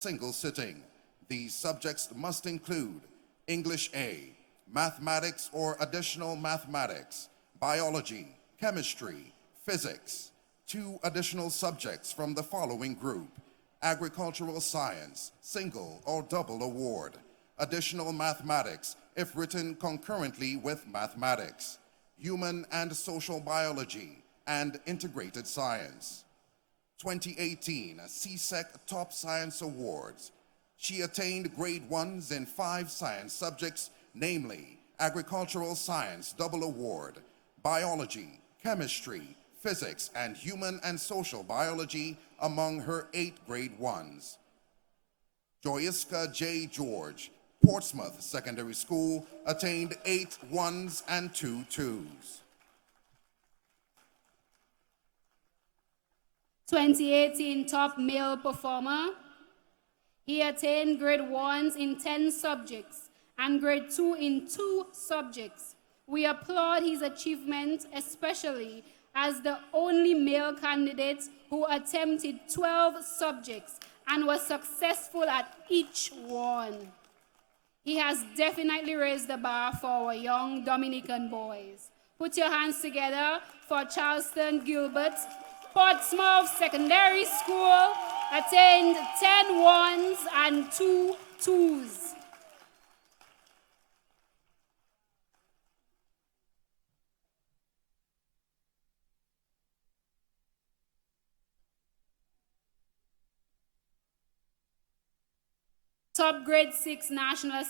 single sitting. These subjects must include English A, mathematics or additional mathematics, biology, chemistry, physics. Two additional subjects from the following group: agricultural science, single or double award. Additional mathematics, if written concurrently with mathematics. Human and social biology, and integrated science. 2018 CSEC Top Science Awards. She attained grade 1s in 5 science subjects, namely Agricultural Science Double Award, Biology, Chemistry, Physics, and Human and Social Biology among her 8 grade 1s. Joyiska J. George, Portsmouth Secondary School, attained 8 1s and 2 2s. 2018 Top Male Performer. He attained grade 1s in 10 subjects and grade 2 in 2 subjects. We applaud his achievement, especially as the only male candidate who attempted 12 subjects and was successful at each one. He has definitely raised the bar for our young Dominican boys. Put your hands together for Charleston Gilbert. Portsmouth Secondary School attained 10 1s and 2 2s. Top grade 6 National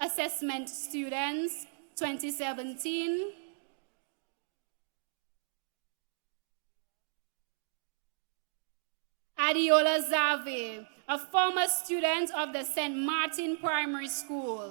Assessment students, 2017. Adiola Zave, a former student of the St. Martin Primary School.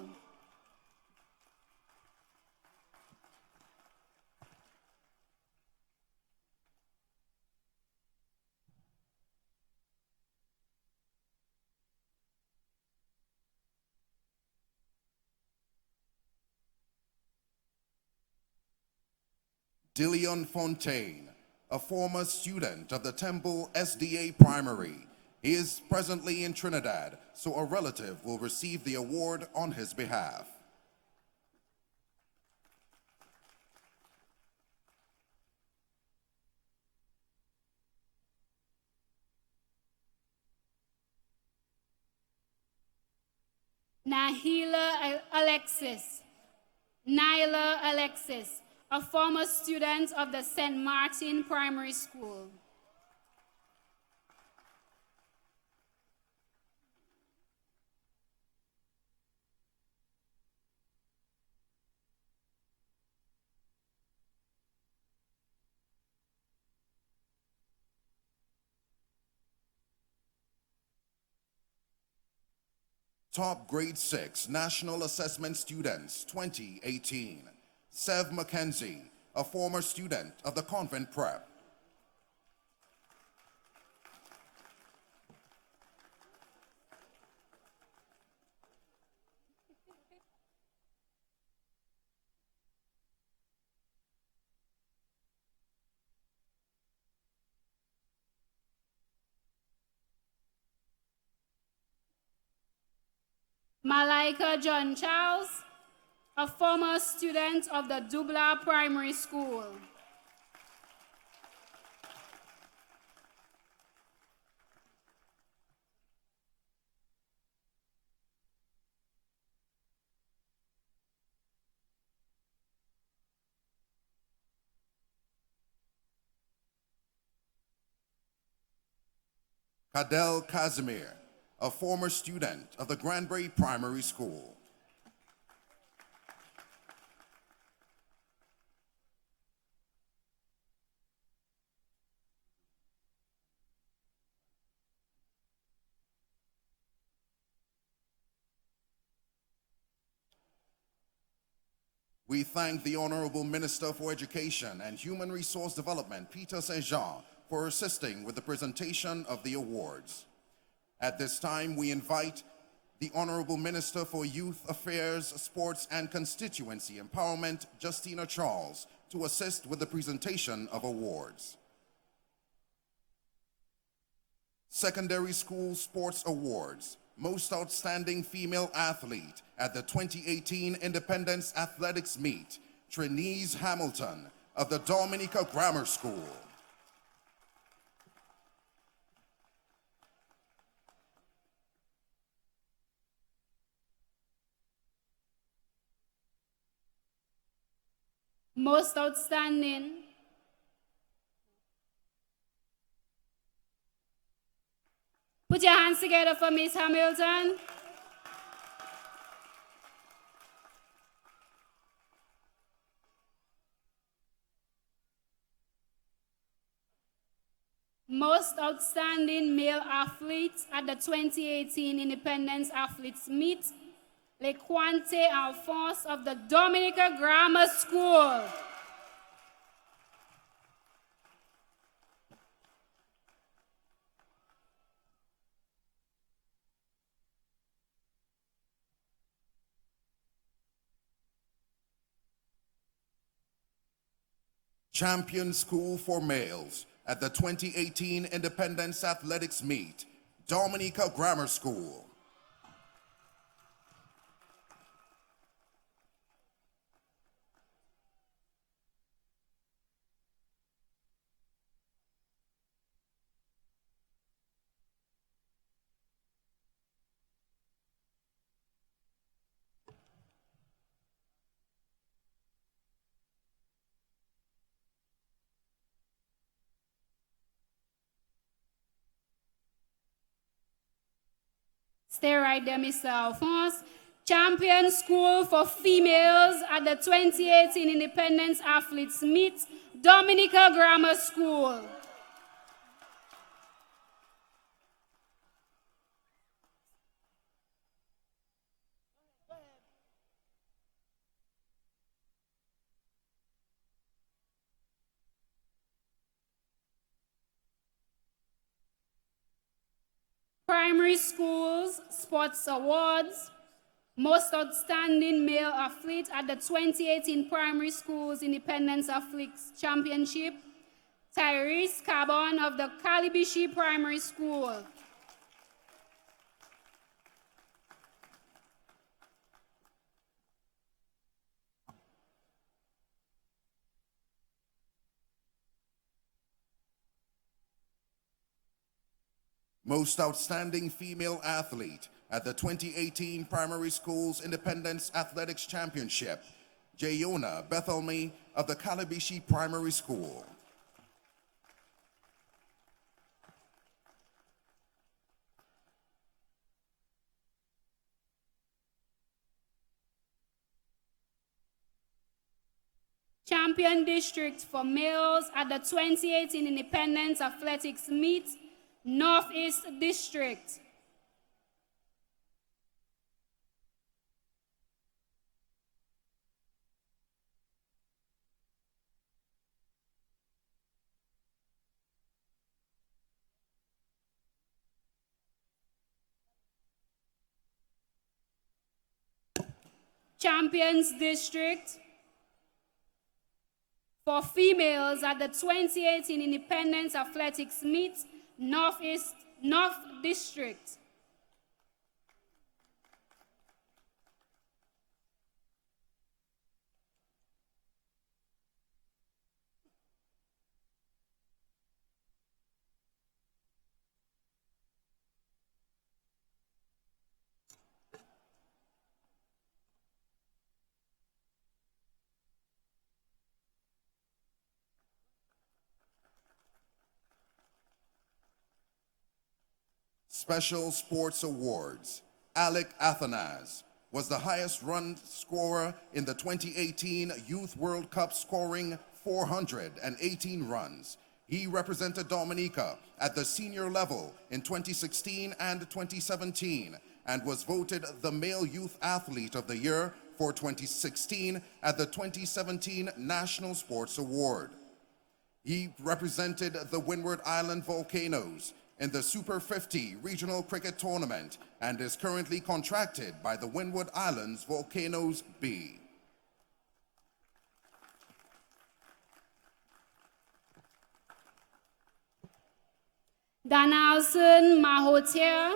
Dillion Fontaine, a former student of the Temple SDA Primary. He is presently in Trinidad, so a relative will receive the award on his behalf. Nyla Alexis, a former student of the St. Martin Primary School. Top grade 6 National Assessment Students 2018. Sev McKenzie, a former student of the Convent Prep. Malaika John Charles, a former student of the Dubla Primary School. Cadel Casimir, a former student of the Granbury Primary School. We thank the Honorable Minister for Education and Human Resource Development, Peter St. Jean, for assisting with the presentation of the awards. At this time, we invite the Honorable Minister for Youth Affairs, Sports, and Constituency Empowerment, Justina Charles, to assist with the presentation of awards. Secondary School Sports Awards, Most Outstanding Female Athlete at the 2018 Independence Athletics Meet, Trinise Hamilton of the Dominica Grammar School. Most outstanding. Put your hands together for Miss Hamilton. Most outstanding male athlete at the 2018 Independence Athletes Meet, Lequante Alphonse of the Dominica Grammar School. Champion School for Males at the 2018 Independence Athletics Meet, Dominica Grammar School. Stay right there, Mr. Alphonse. Champion School for Females at the 2018 Independence Athletes Meet, Dominica Grammar School. Primary Schools Sports Awards, Most Outstanding Male Athlete at the 2018 Primary Schools Independence Athletes Championship, Tyrese Carbon of the Calibishi Primary School. Most Outstanding Female Athlete at the 2018 Primary Schools Independence Athletics Championship, Jayona Bethelme of the Calibishi Primary School. Champion District for Males at the 2018 Independence Athletics Meet, Northeast District. Champions District for females at the 2018 Independence Athletics Meet, North District. Special Sports Awards. Alec Athanas was the highest run scorer in the 2018 Youth World Cup, scoring 418 runs. He represented Dominica at the senior level in 2016 and 2017 and was voted the Male Youth Athlete of the Year for 2016 at the 2017 National Sports Award. He represented the Windward Island Volcanoes in the Super 50 Regional Cricket Tournament and is currently contracted by the Windward Islands Volcanoes B. Donaldson Mahotia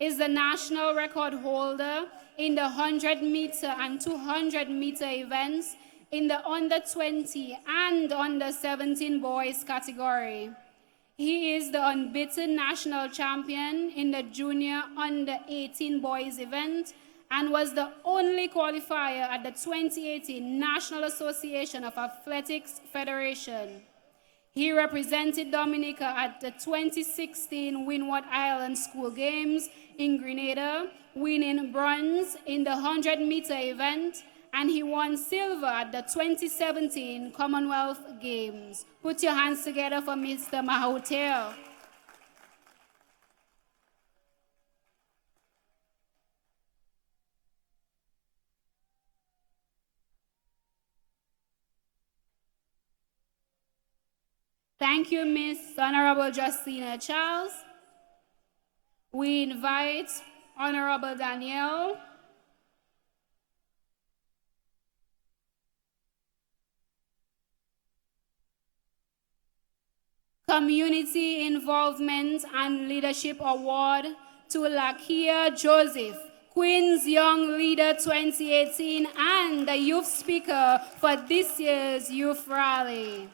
is the national record holder in the 100-meter and 200-meter events in the under 20 and under 17 boys category. He is the unbeaten national champion in the junior under 18 boys event and was the only qualifier at the 2018 National Association of Athletics Federation. He represented Dominica at the 2016 Windward Island School Games in Grenada, winning bronze in the 100-meter event, and he won silver at the 2017 Commonwealth Games. Put your hands together for Mr. Mahotia. Thank you, Miss Honorable Justina Charles. We invite Honorable Danielle, Community Involvement and Leadership Award to Lakia Joseph, Queen's Young Leader 2018 and the Youth Speaker for this year's Youth Rally.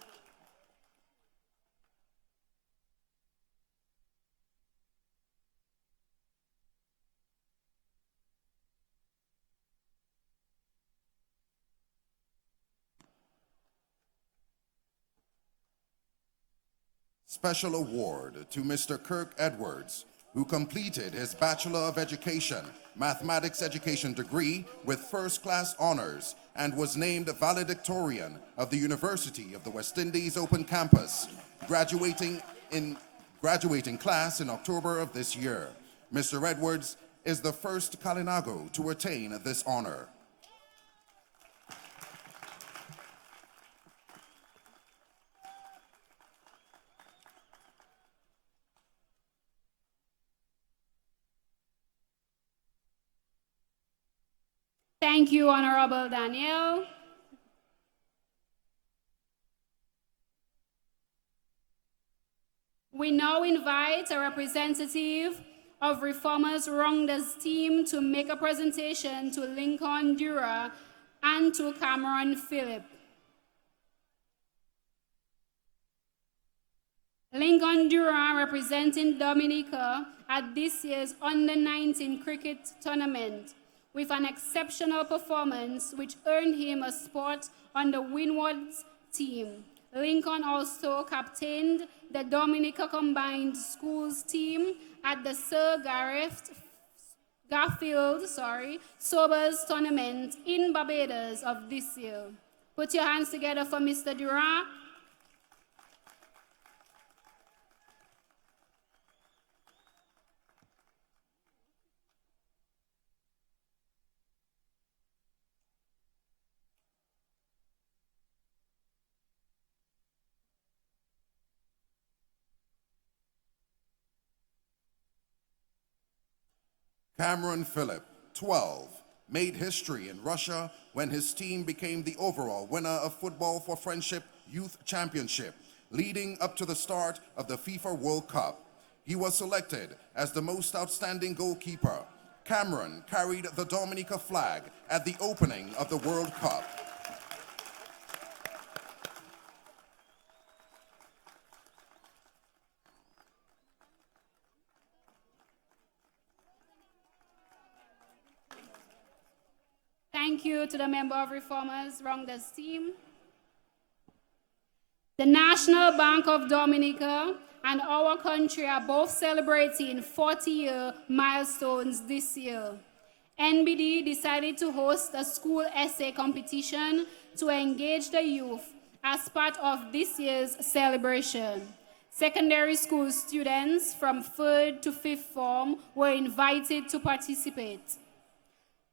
Special award to Mr. Kirk Edwards, who completed his Bachelor of Education, Mathematics Education degree with first-class honors and was named valedictorian of the University of the West Indies Open Campus, graduating class in October of this year. Mr. Edwards is the first Kalinago to attain this honor. Thank you, Honorable Danielle. We now invite a representative of Reformers Ronda's team to make a presentation to Lincoln Dura and to Cameron Phillip. Lincoln Dura representing Dominica at this year's Under-19 cricket tournament with an exceptional performance which earned him a spot on the Windward's team. Lincoln also captained the Dominica Combined Schools team at the Sir Garfield Sobers tournament in Barbados of this year. Put your hands together for Mr. Durant. Cameron Phillip, 12, made history in Russia when his team became the overall winner of Football for Friendship Youth Championship, leading up to the start of the FIFA World Cup. He was selected as the most outstanding goalkeeper. Cameron carried the Dominica flag at the opening of the World Cup. Thank you to the member of Reformers Ronda's team. The National Bank of Dominica and our country are both celebrating 40-year milestones this year. NBD decided to host a school essay competition to engage the youth as part of this year's celebration. Secondary school students from 3rd to 5th form were invited to participate.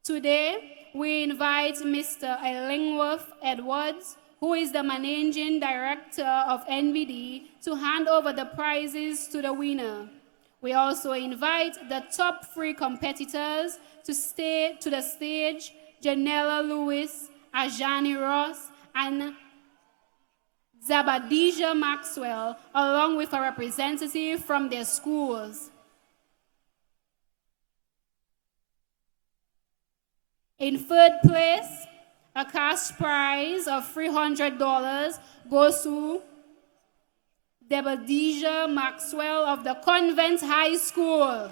Today, we invite Mr. Illingworth Edwards, who is the Managing Director of NBD, to hand over the prizes to the winner. We also invite the top 3 competitors to the stage, Janella Lewis, Ajani Ross, and Zabadija Maxwell, along with a representative from their schools. In third place, a cash prize of $300 goes to Debadija Maxwell of the Convent High School.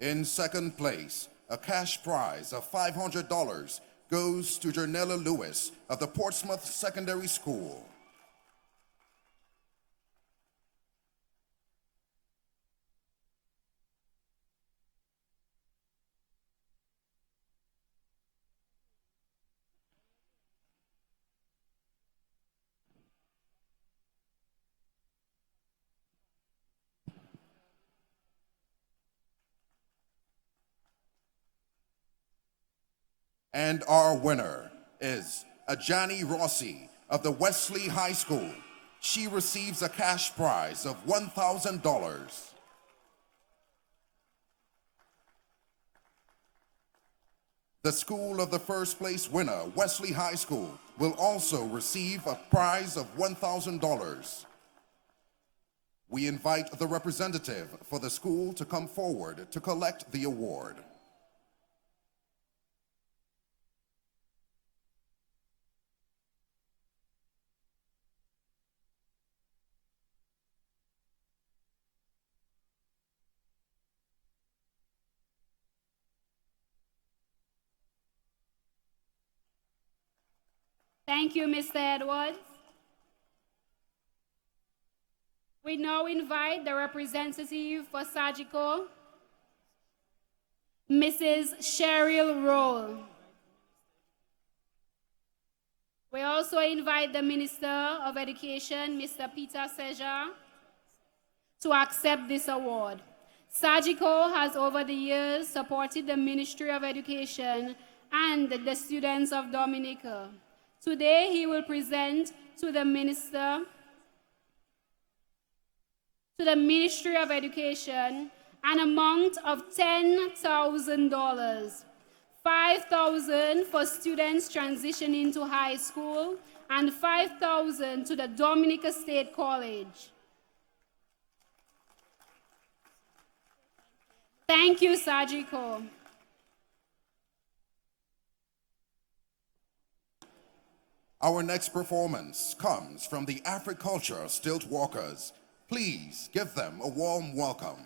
In second place, a cash prize of $500 goes to Janella Lewis of the Portsmouth Secondary School. And our winner is Ajani Rossi of the Wesley High School. She receives a cash prize of $1,000. The school of the first place winner, Wesley High School, will also receive a prize of $1,000. We invite the representative for the school to come forward to collect the award. Thank you, Mr. Edwards. We now invite the representative for Sagiko, Mrs. Cheryl Roll. We also invite the Minister of Education, Mr. Peter Seja, to accept this award. Sagiko has over the years supported the Ministry of Education and the students of Dominica. Today, he will present to the Ministry of Education an amount of $10,000, $5,000 for students transitioning to high school, and $5,000 to the Dominica State College. Thank you, Sagiko. Our next performance comes from the Africulture Stilt Walkers. Please give them a warm welcome.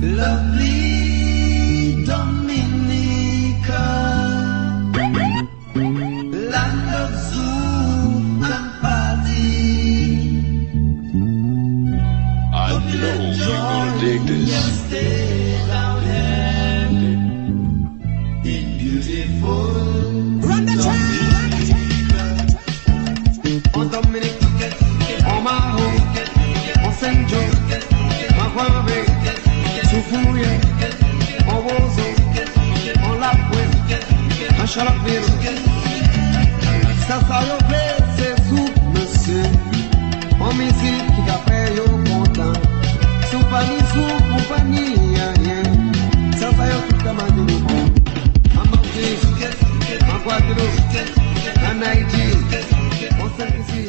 Lovely Dominica, land of zoo and party. I know you're gonna dig this. Stay down here in beautiful. Run the track! On Dominica, on my home. Charlottesville. Ça yo fait, c'est sous monsieur. On m'incite qui a fait yo content. Sous pas ni sous compagnie, rien. Ça yo tout comme un délit. En Martinique, en Guadeloupe, en Haïti, on sait ici.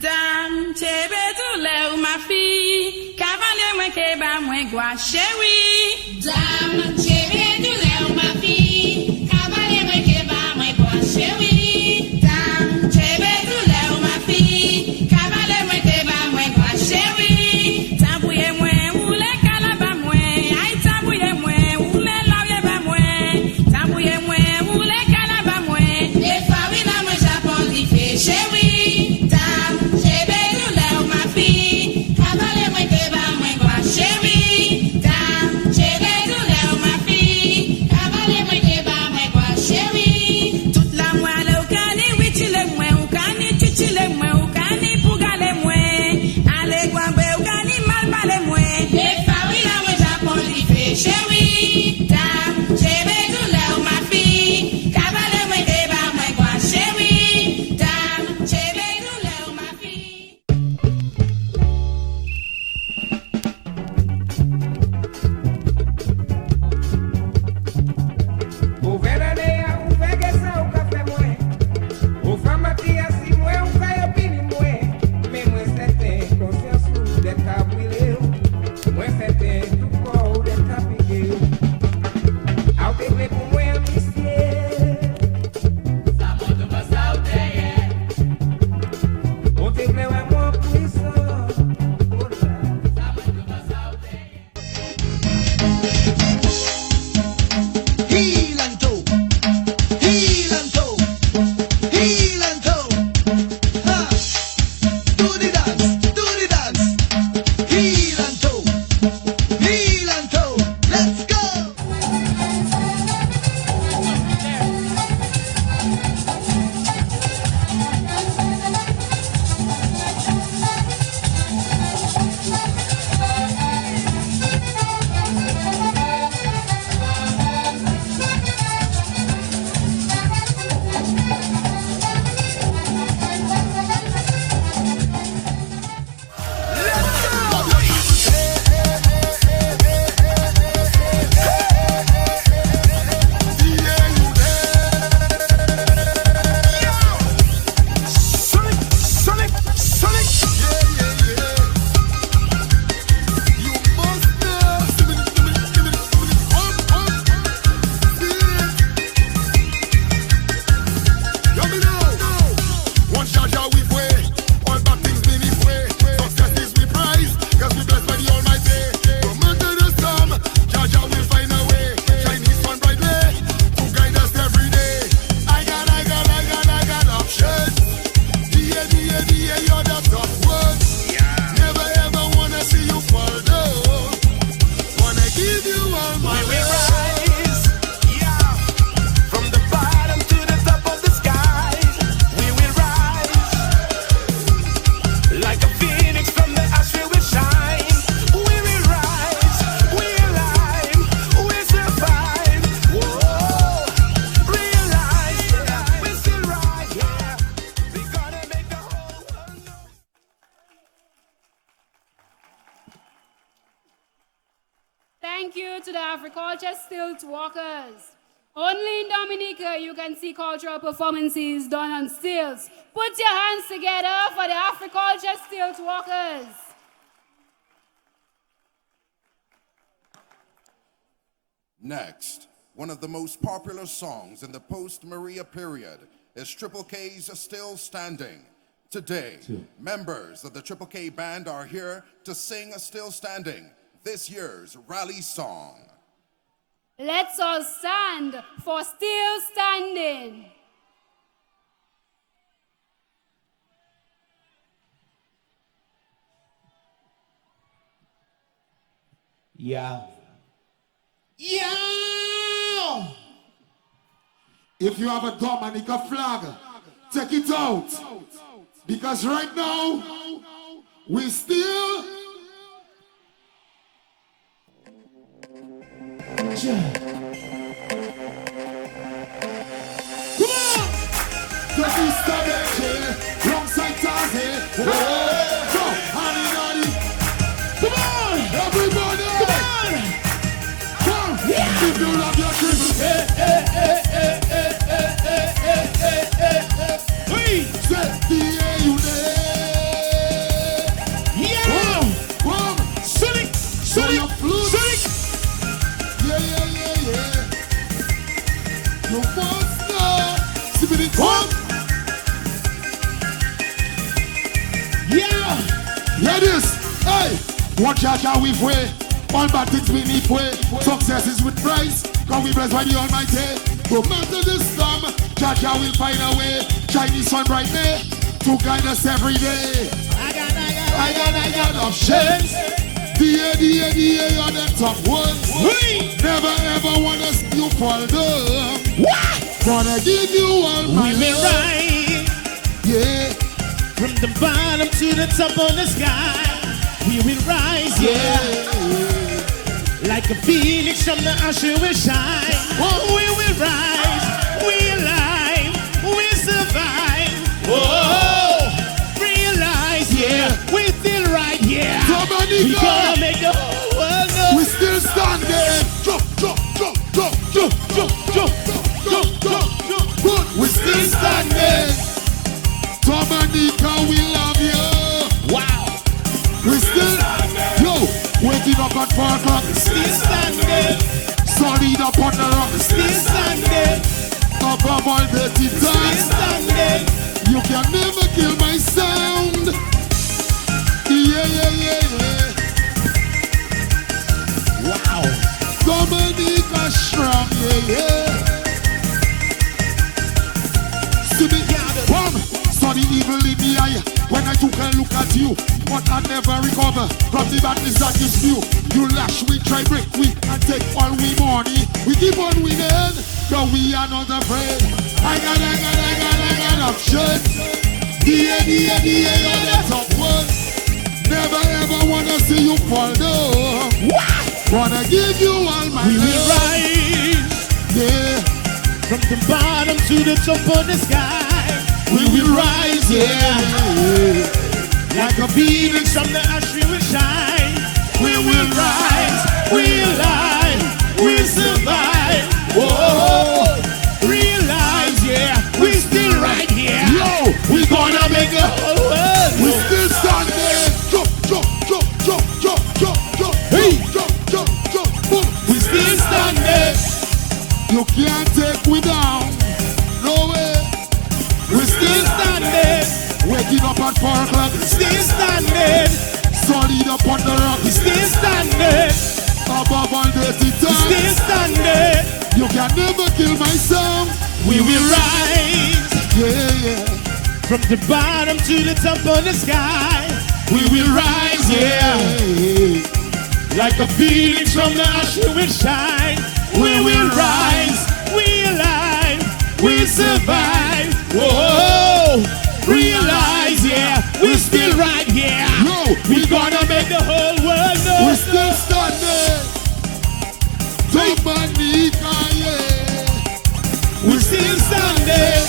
Dame, chebe tout le ou ma fille, cavalier moi ke ba moi gwa chéri. Dame, chebe tout le ou ma fille, cavalier moi ke ba moi gwa chéri. Dame, chebe tout le ou ma fille, cavalier moi ke ba moi gwa chéri. Tambouye moi ou le calaba moi, ay tambouye moi ou le lawe ba moi, tambouye moi ou le calaba moi, les familles dans moi Japon di fait chéri. Thank you to the Africulture Stilt Walkers. Only in Dominica you can see cultural performances done on stilts. Put your hands together for the Africulture Stilt Walkers. Next, one of the most popular songs in the post-Maria period is Triple K's Still Standing. Today, members of the Triple K Band are here to sing Still Standing, this year's rally song. Let's all stand for Still Standing. Yeah. If you have a Dominica flag, take it out. Because right now, we still... Come on. The East of AJ, alongside Tazi. Oh, so, honey, honey. Come on, everybody. Come on. If you love your kids, set the air you there. Yeah. Come, Sonic. show your flute. Yeah. You must know. See me come. Yeah. Hear this. Hey, one charge we way. All bad things we need way. Success is with price. Cause we blessed by the Almighty. No matter the storm, Jaja will find a way. Chinese sun right there to guide us every day. I got options. The on the top ones. Never ever wanna see you fall down. Gonna give you all my We will love. rise Yeah, from the bottom to the top of the sky. We will rise, yeah. Like a phoenix from the ash we will shine. Oh, we will rise, we alive, we survive. Oh, realize, yeah, we still right, yeah. somebody We go. gonna make the whole world know. We still standing. Jump. Good. We still standing. Dominica, we love you. Wow, We still, waking up at 4 o'clock. still standing, Solid up on the rock. still standing, Above all dirty still times. standing. You can never kill my sound. Yeah. Wow. Dominica strong, yeah. See me, one, saw the evil in the eye when I took a look at you, but I never recover from the badness that you spew. You lash, we try break, we and take all we money. We keep on winning, but we are not afraid. I got options. The on the top one. Never ever wanna see you fall down. Wanna give you all my We will love. rise Yeah, from the bottom to the top of the sky. We will rise, yeah. Like a phoenix from the ash we will shine. We will rise, we alive, we survive. Whoa, realize, yeah, we still right here. yo, We gonna make the whole world we know. still standing. Jump. Hey. Jump. Boom. We still standing, You can't take me down. No way. we still standing, Waking up at 4 o'clock. still standing, Solid up on the rock. still standing, Above all dirty still times. standing. You can never kill my sound. We will rise Yeah. from the bottom to the top of the sky. We will rise, yeah, like a phoenix from the ash we will shine. We will rise, we alive, we survive. Whoa, realize, yeah, we still right here. Yo, We gonna make the whole world know. we still standing. Dominica, yeah. We still standing,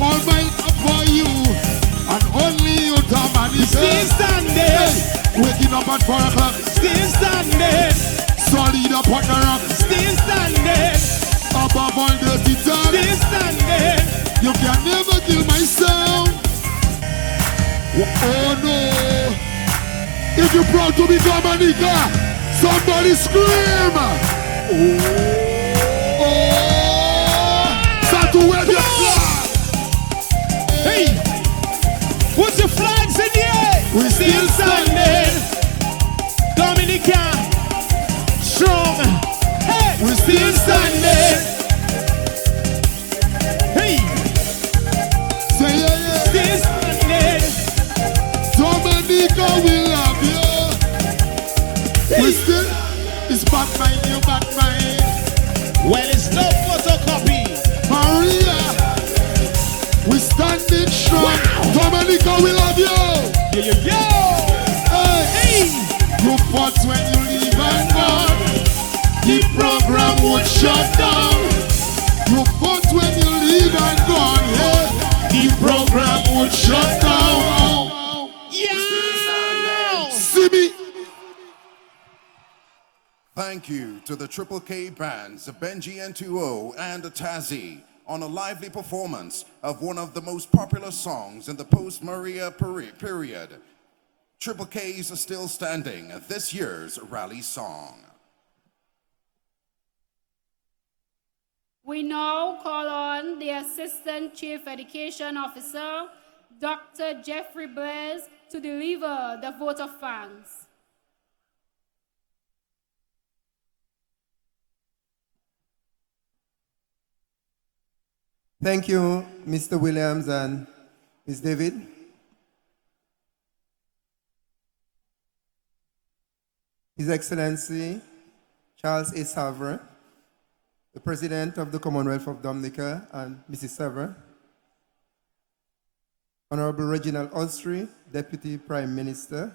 All my love for you, and only you, Dominica. still standing, Waking up at 4 o'clock, still standing, solid up on the rock, still standing, above all dirty talk. still standing. You can never kill my sound. Oh no! If you're proud to be Dominica, somebody scream! Oh! Start to wave your flag. Hey, put your flags in the air. We still standing. Dominica, strong. Hey, We still standing. Hey, Say yeah. still standing. Dominica, we love you. We still, it's Batman, you Batman. Well, it's no photocopy. Maria, we standing strong. Dominica, we love you. Yo. Hey, Hey, you fought when you leave and gone. The program would shut down. You fought when you leave Just now. Yeah. See me. Thank you to the Triple K bands, Benji N2O and Tazzy, on a lively performance of one of the most popular songs in the post-Maria period. Triple K's are still standing, this year's rally song. We now call on the Assistant Chief Education Officer, Dr. Jeffrey Blaise, to deliver the vote of thanks. Thank you, Mr. Williams and Ms. David. His Excellency Charles A. Savre, the President of the Commonwealth of Dominica, and Mrs. Savre. Honorable Reginald Austri, Deputy Prime Minister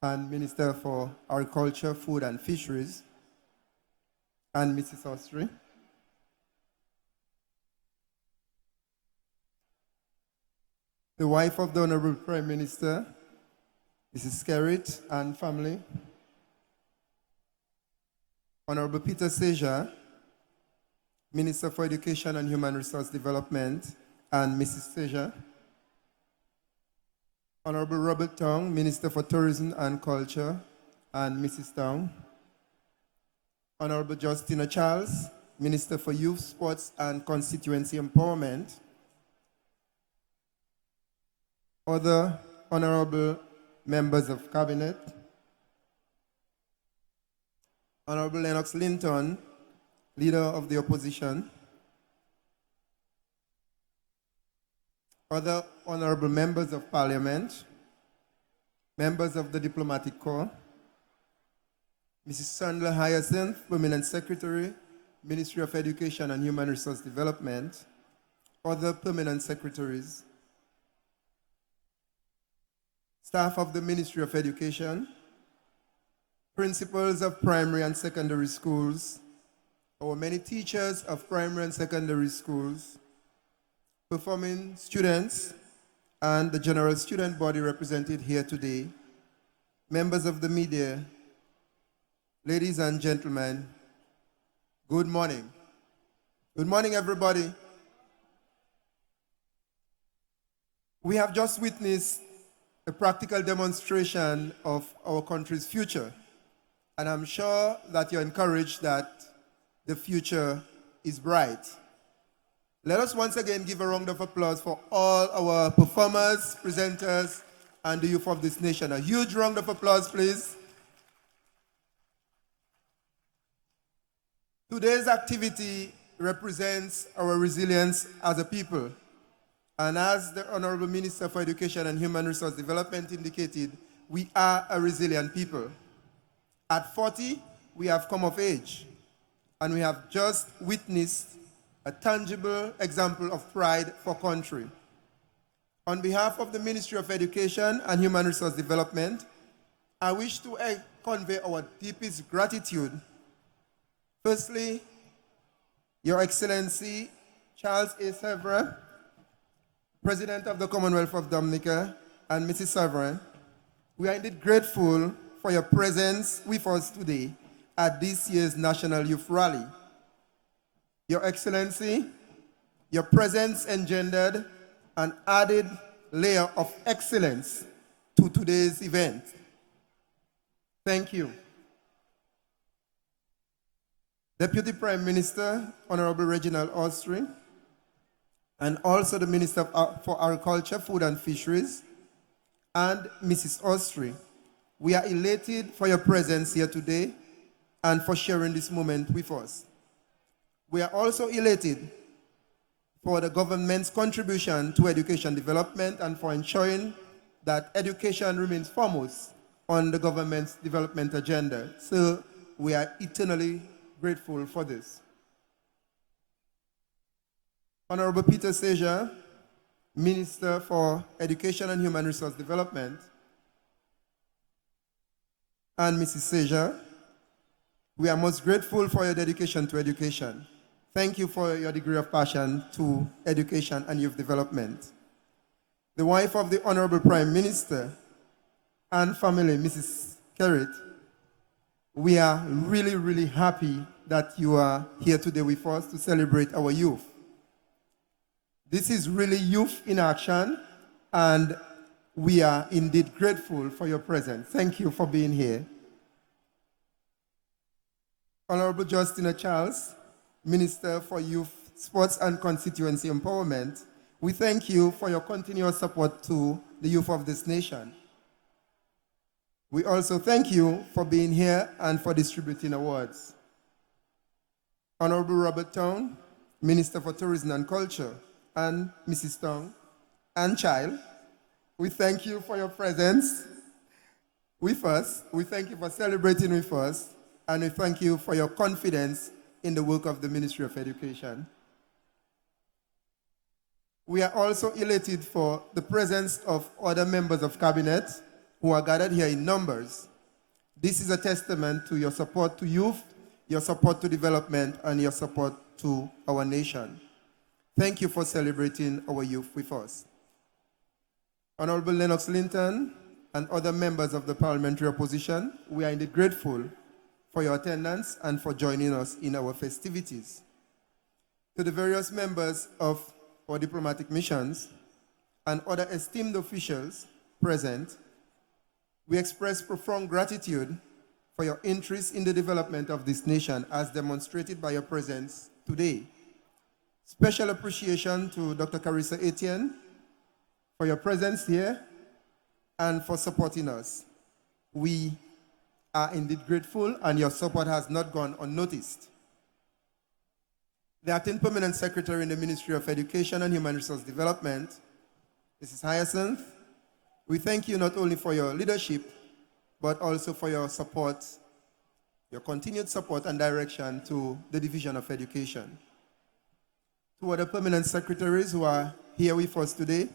and Minister for Agriculture, Food and Fisheries, and Mrs. Austri. The wife of the Honorable Prime Minister, Mrs. Skerritt, and family. Honorable Peter Seja, Minister for Education and Human Resource Development, and Mrs. Seja. Honorable Robert Tong, Minister for Tourism and Culture, and Mrs. Tong. Honorable Justina Charles, Minister for Youth, Sports and Constituency Empowerment. Other honorable members of Cabinet, Honorable Lennox Linton, Leader of the Opposition, other honorable members of Parliament, members of the Diplomatic Corps, Mrs. Sandra Hyacinth, Permanent Secretary, Ministry of Education and Human Resource Development, other permanent secretaries, staff of the Ministry of Education, principals of primary and secondary schools, our many teachers of primary and secondary schools, performing students, and the general student body represented here today, members of the media, ladies and gentlemen, good morning. Good morning, everybody. We have just witnessed a practical demonstration of our country's future. And I'm sure that you're encouraged that the future is bright. Let us once again give a round of applause for all our performers, presenters, and the youth of this nation. A huge round of applause, please. Today's activity represents our resilience as a people. And as the Honorable Minister for Education and Human Resource Development indicated, we are a resilient people. At 40, we have come of age, and we have just witnessed a tangible example of pride for country. On behalf of the Ministry of Education and Human Resource Development, I wish to convey our deepest gratitude. Firstly, Your Excellency Charles A. Savre, President of the Commonwealth of Dominica, and Mrs. Savre, we are indeed grateful for your presence with us today at this year's National Youth Rally. Your Excellency, your presence engendered an added layer of excellence to today's event. Thank you. Deputy Prime Minister, Honorable Reginald Austri, and also the Minister for Agriculture, Food and Fisheries, and Mrs. Austri, we are elated for your presence here today and for sharing this moment with us. We are also elated for the government's contribution to education development and for ensuring that education remains foremost on the government's development agenda. So we are eternally grateful for this. Honorable Peter Seja, Minister for Education and Human Resource Development, and Mrs. Seja, we are most grateful for your dedication to education. Thank you for your degree of passion to education and youth development. the wife of the Honorable Prime Minister, and family, Mrs. Kerrit, we are really, really happy that you are here today with us to celebrate our youth. This is really youth in action, and we are indeed grateful for your presence. Thank you for being here. Honorable Justina Charles, Minister for Youth, Sports and Constituency Empowerment, we thank you for your continuous support to the youth of this nation. We also thank you for being here and for distributing awards. Honorable Robert Tong, Minister for Tourism and Culture, and Mrs. Tong, and Child, we thank you for your presence with us. We thank you for celebrating with us, and we thank you for your confidence in the work of the Ministry of Education. We are also elated for the presence of other members of Cabinet who are gathered here in numbers. This is a testament to your support to youth, your support to development, and your support to our nation. Thank you for celebrating our youth with us. Honorable Lennox Linton and other members of the parliamentary opposition, we are indeed grateful for your attendance and for joining us in our festivities. To the various members of our diplomatic missions and other esteemed officials present, we express profound gratitude for your interest in the development of this nation as demonstrated by your presence today. Special appreciation to Dr. Carissa Etienne for your presence here and for supporting us. We are indeed grateful, and your support has not gone unnoticed. The Acting Permanent Secretary in the Ministry of Education and Human Resource Development, Mrs. Hyacinth, we thank you not only for your leadership, but also for your support, your continued support and direction to the Division of Education. To other permanent secretaries who are here with us today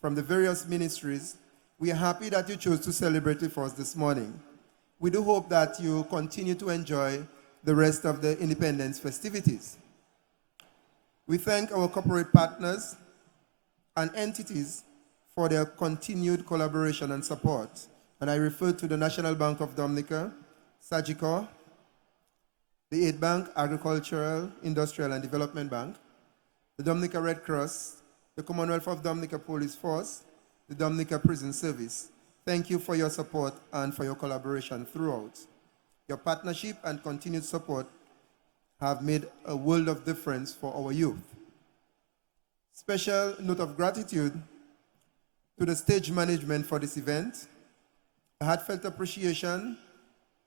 from the various ministries, we are happy that you chose to celebrate with us this morning. We do hope that you continue to enjoy the rest of the Independence festivities. We thank our corporate partners and entities for their continued collaboration and support. And I refer to the National Bank of Dominica, Sagicor, the Aid Bank, Agricultural, Industrial and Development Bank, the Dominica Red Cross, the Commonwealth of Dominica Police Force, the Dominica Prison Service. Thank you for your support and for your collaboration throughout. Your partnership and continued support have made a world of difference for our youth. Special note of gratitude to the stage management for this event. A heartfelt appreciation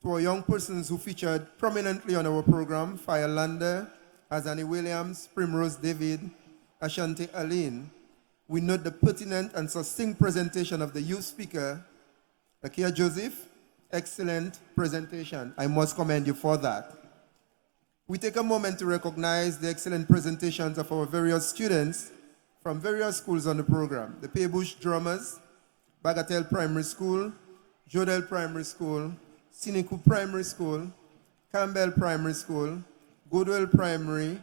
to our young persons who featured prominently on our program, Fire Lander, Azani Williams, Primrose David, Ashanti Aline. We note the pertinent and succinct presentation of the youth speaker, Lakia Joseph. Excellent presentation. I must commend you for that. We take a moment to recognize the excellent presentations of our various students from various schools on the program. The Paybush Drummers, Bagatelle Primary School, Jodel Primary School, Siniku Primary School, Campbell Primary School, Goodwill Primary,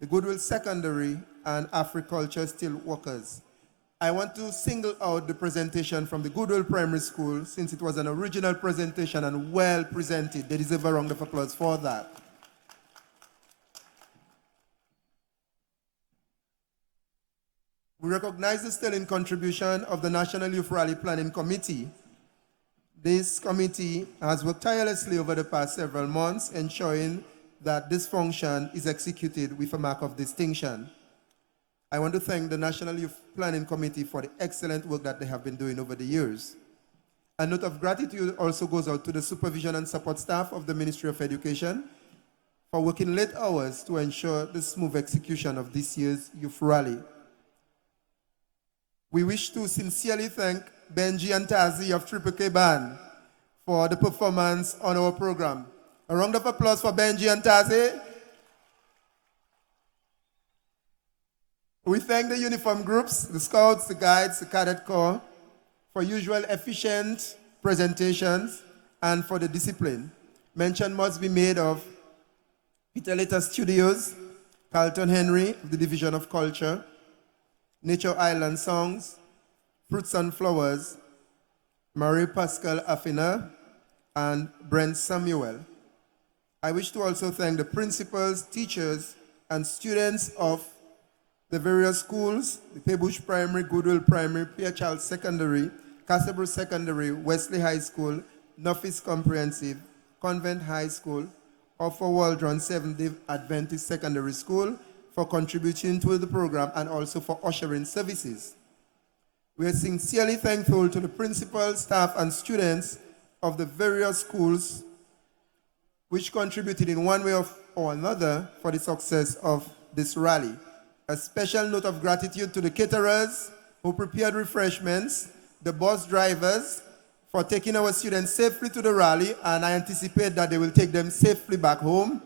the Goodwill Secondary, and Africulture Steelworkers. I want to single out the presentation from the Goodwill Primary School since it was an original presentation and well presented. They deserve a round of applause for that. We recognize the sterling contribution of the National Youth Rally Planning Committee. This committee has worked tirelessly over the past several months, ensuring that this function is executed with a mark of distinction. I want to thank the National Youth Planning Committee for the excellent work that they have been doing over the years. A note of gratitude also goes out to the supervision and support staff of the Ministry of Education for working late hours to ensure the smooth execution of this year's Youth Rally. We wish to sincerely thank Benji and Tazi of Triple K Band for the performance on our program. A round of applause for Benji and Tazi. We thank the uniform groups, the Scouts, the Guides, the Cadet Corps, for usual efficient presentations and for the discipline. Mention must be made of Peter Later Studios, Carlton Henry, the Division of Culture, Nature Island Songs, Fruits and Flowers, Marie Pascal Affina, and Brent Samuel. I wish to also thank the principals, teachers, and students of the various schools, the Pebush Primary, Goodwill Primary, Pierre Charles Secondary, Castleboro Secondary, Wesley High School, Nuffice Comprehensive, Convent High School, Offa Waldron Seventh-day Adventist Secondary School for contributing to the program and also for ushering services. We are sincerely thankful to the principals, staff, and students of the various schools which contributed in one way or another for the success of this rally. A special note of gratitude to the caterers who prepared refreshments, the bus drivers for taking our students safely to the rally, and I anticipate that they will take them safely back home.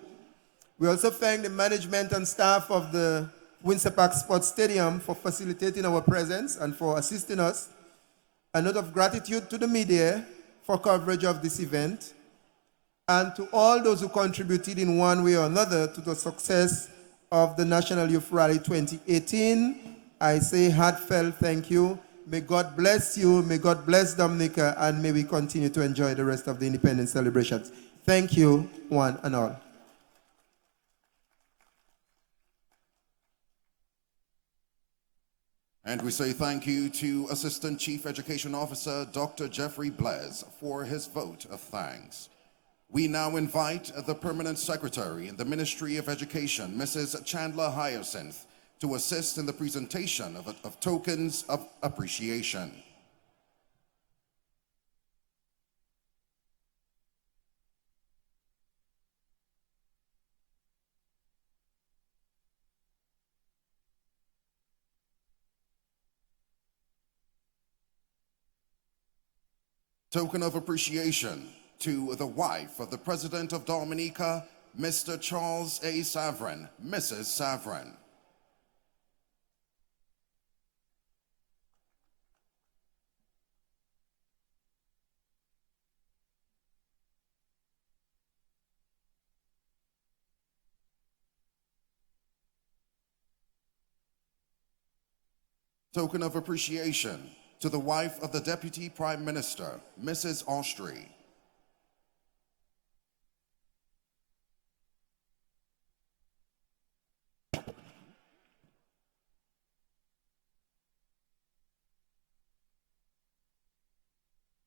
We also thank the management and staff of the Windsor Park Sports Stadium for facilitating our presence and for assisting us. A note of gratitude to the media for coverage of this event, and to all those who contributed in one way or another to the success of the National Youth Rally 2018. I say heartfelt thank you. May God bless you, may God bless Dominica, and may we continue to enjoy the rest of the independence celebrations. Thank you, one and all. And we say thank you to Assistant Chief Education Officer Dr. Jeffrey Blaise for his vote of thanks. We now invite the Permanent Secretary in the Ministry of Education, Mrs. Chandler Hyacinth, to assist in the presentation of tokens of appreciation. Token of appreciation to the wife of the President of Dominica, Mr. Charles A. Savran, Mrs. Savran. Token of appreciation to the wife of the Deputy Prime Minister, Mrs. Austrie.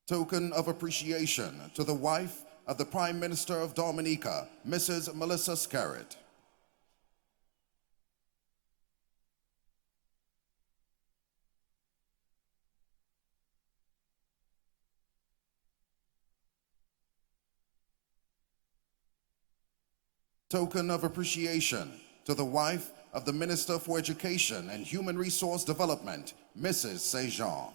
Token of appreciation to the wife of the Prime Minister of Dominica, Mrs. Melissa Scarrett. Token of appreciation to the wife of the Minister for Education and Human Resource Development, Mrs. Sejean.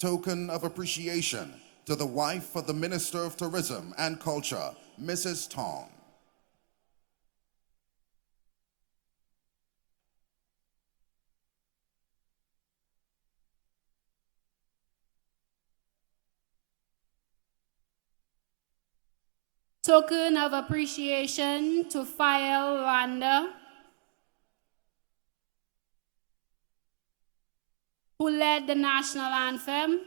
Token of appreciation to the wife of the Minister of Tourism and Culture, Mrs. Tong. Token of appreciation to Fael Randa, who led the national anthem.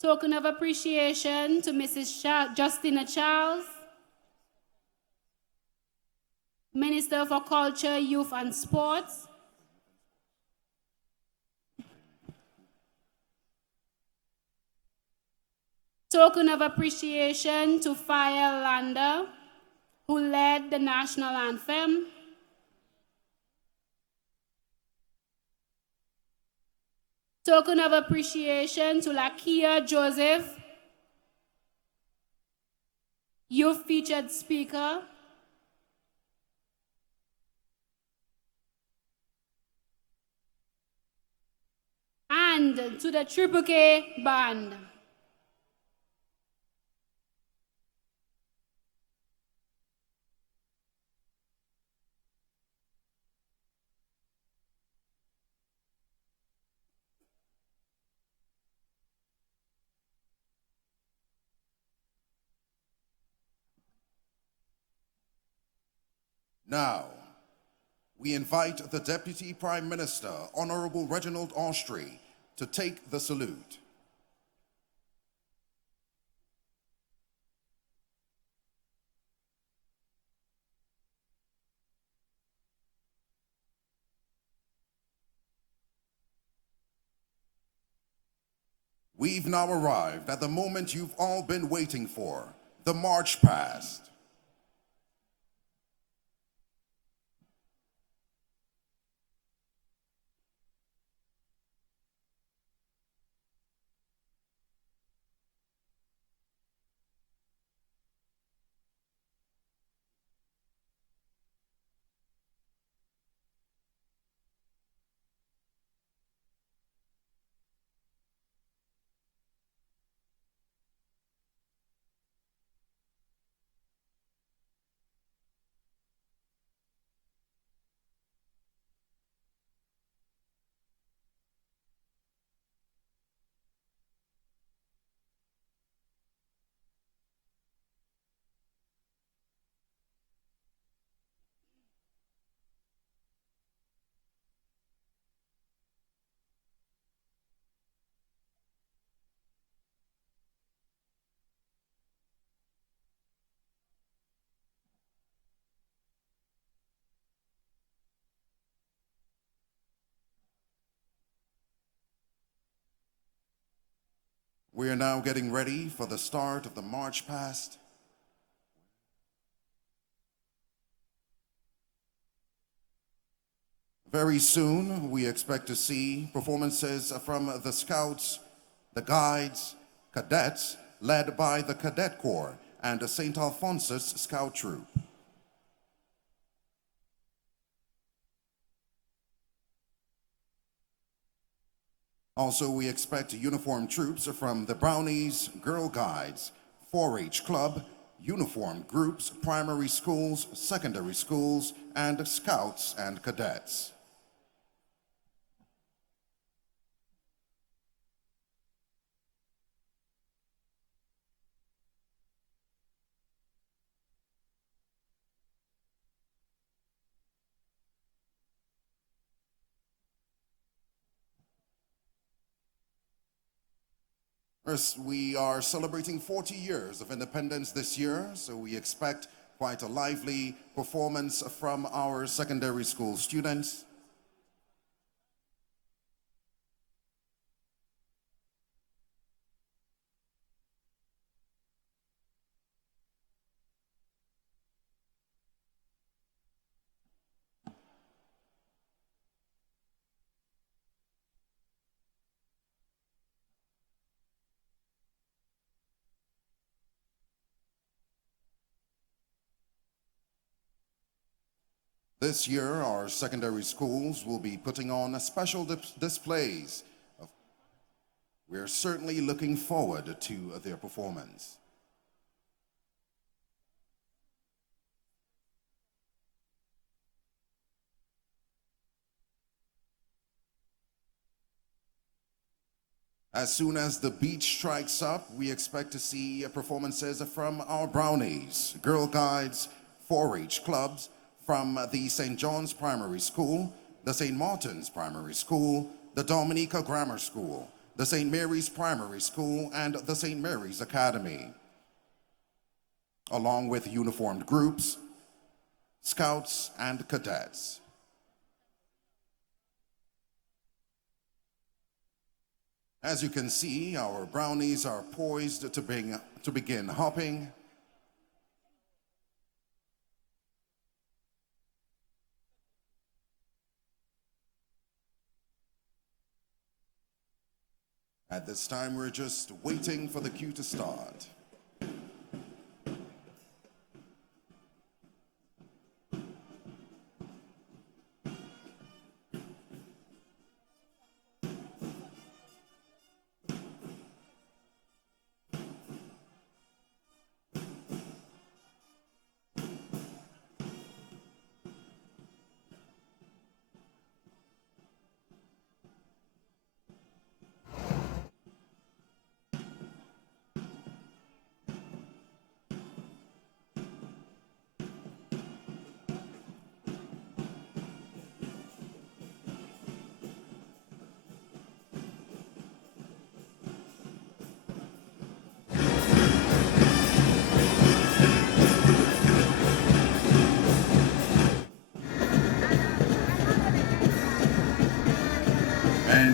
Token of appreciation to Mrs. Justina Charles, Minister for Culture, Youth and Sports. Token of appreciation to Fael Landa, who led the national anthem. Token of appreciation to Lakia Joseph, youth featured speaker. And to the Triple K Band. Now, we invite the Deputy Prime Minister, Honorable Reginald Austrie, to take the salute. We've now arrived at the moment you've all been waiting for, the March Past. We are now getting ready for the start of the March Past. Very soon, we expect to see performances from the Scouts, the Guides, Cadets, led by the Cadet Corps and the St. Alphonsus Scout Troop. Also, we expect uniformed troops from the Brownies, Girl Guides, 4-H Club, uniformed groups, primary schools, secondary schools, and Scouts and Cadets. First, we are celebrating 40 years of independence this year, so we expect quite a lively performance from our secondary school students. This year, our secondary schools will be putting on special displays. We're certainly looking forward to their performance. As soon as the beat strikes up, we expect to see performances from our Brownies, Girl Guides, 4-H clubs, from the St. John's Primary School, the St. Martin's Primary School, the Dominica Grammar School, the St. Mary's Primary School, and the St. Mary's Academy, along with uniformed groups, Scouts, and Cadets. As you can see, our Brownies are poised to begin hopping. At this time, we're just waiting for the cue to start.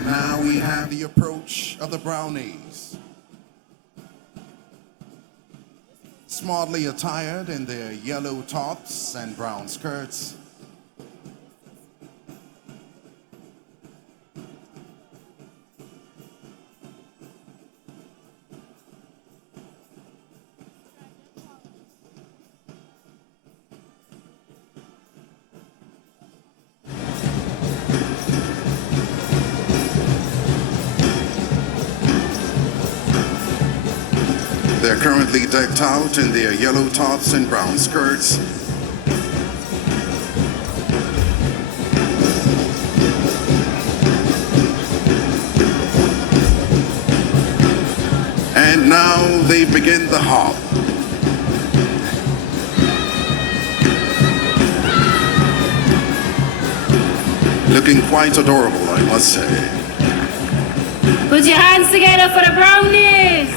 Now we have the approach of the brownies. Smartly attired in their yellow tops and brown skirts. They're currently decked out in their yellow tops and brown skirts. And now they begin the hop. Looking quite adorable, I must say. Put your hands together for the brownies.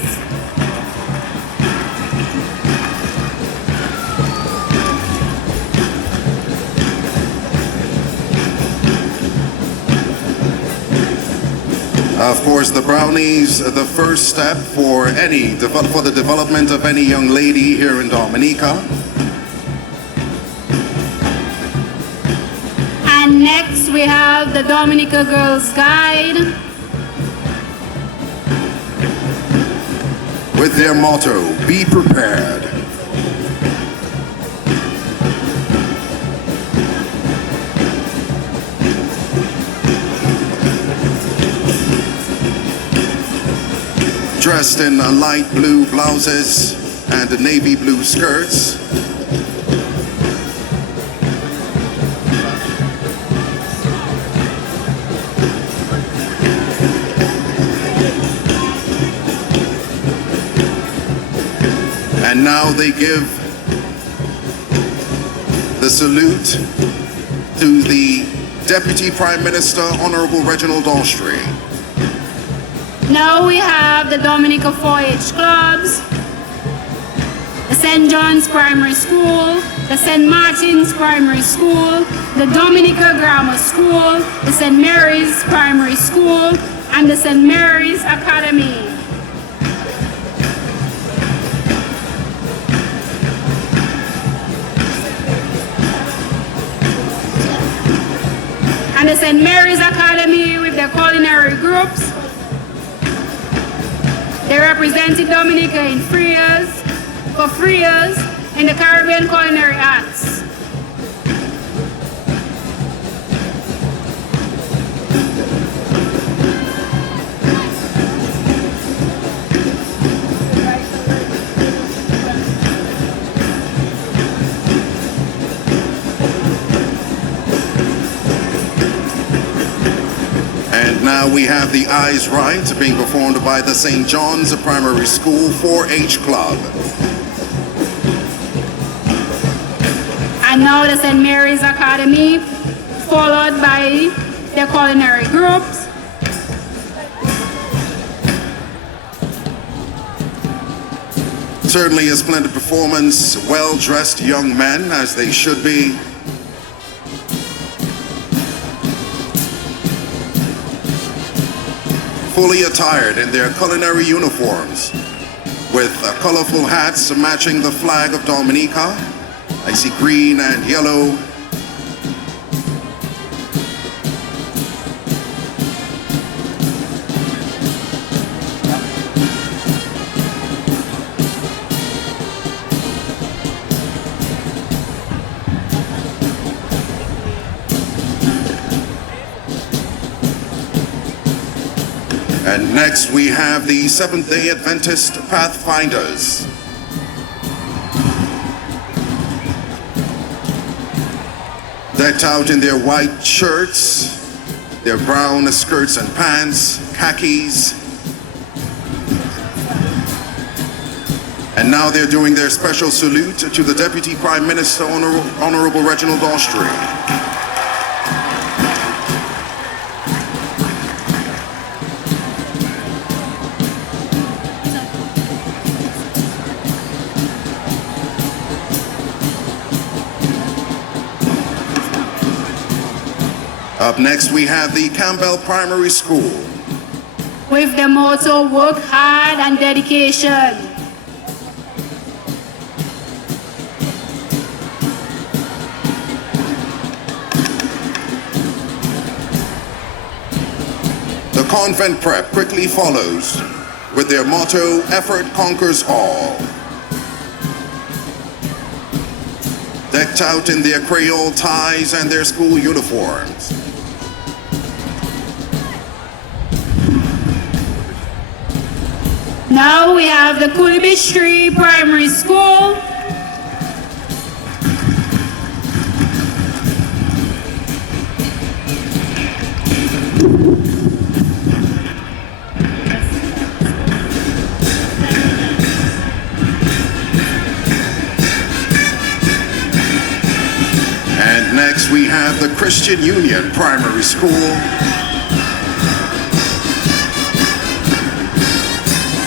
Of course, the brownies, the first step for the development of any young lady here in Dominica. And next we have the Dominica Girls Guide. With their motto, be prepared. Dressed in light blue blouses and navy blue skirts. And now they give the salute to the Deputy Prime Minister, Honorable Reginald Austrie. Now we have the Dominica 4-H clubs, the St. John's Primary School, the St. Martin's Primary School, the Dominica Grammar School, the St. Mary's Primary School, and the St. Mary's Academy. And the St. Mary's Academy with their culinary groups. They represented Dominica in Friars, for Friars, in the Caribbean Culinary Arts. And now we have the Eyes Right being performed by the St. John's Primary School 4-H Club. And now the St. Mary's Academy, followed by their culinary groups. Certainly a splendid performance, well-dressed young men, as they should be. Fully attired in their culinary uniforms, with colorful hats matching the flag of Dominica. I see green and yellow. And next we have the Seventh-day Adventist Pathfinders. Decked out in their white shirts, their brown skirts and pants, khakis. And now they're doing their special salute to the Deputy Prime Minister, Honorable Reginald Austrie. Up next, we have the Campbell Primary School. with the motto work hard and dedication. The Convent Prep quickly follows with their motto, effort conquers all. Decked out in their Creole ties and their school uniforms. Now we have the Kulibishri Primary School. And next we have the Christian Union Primary School.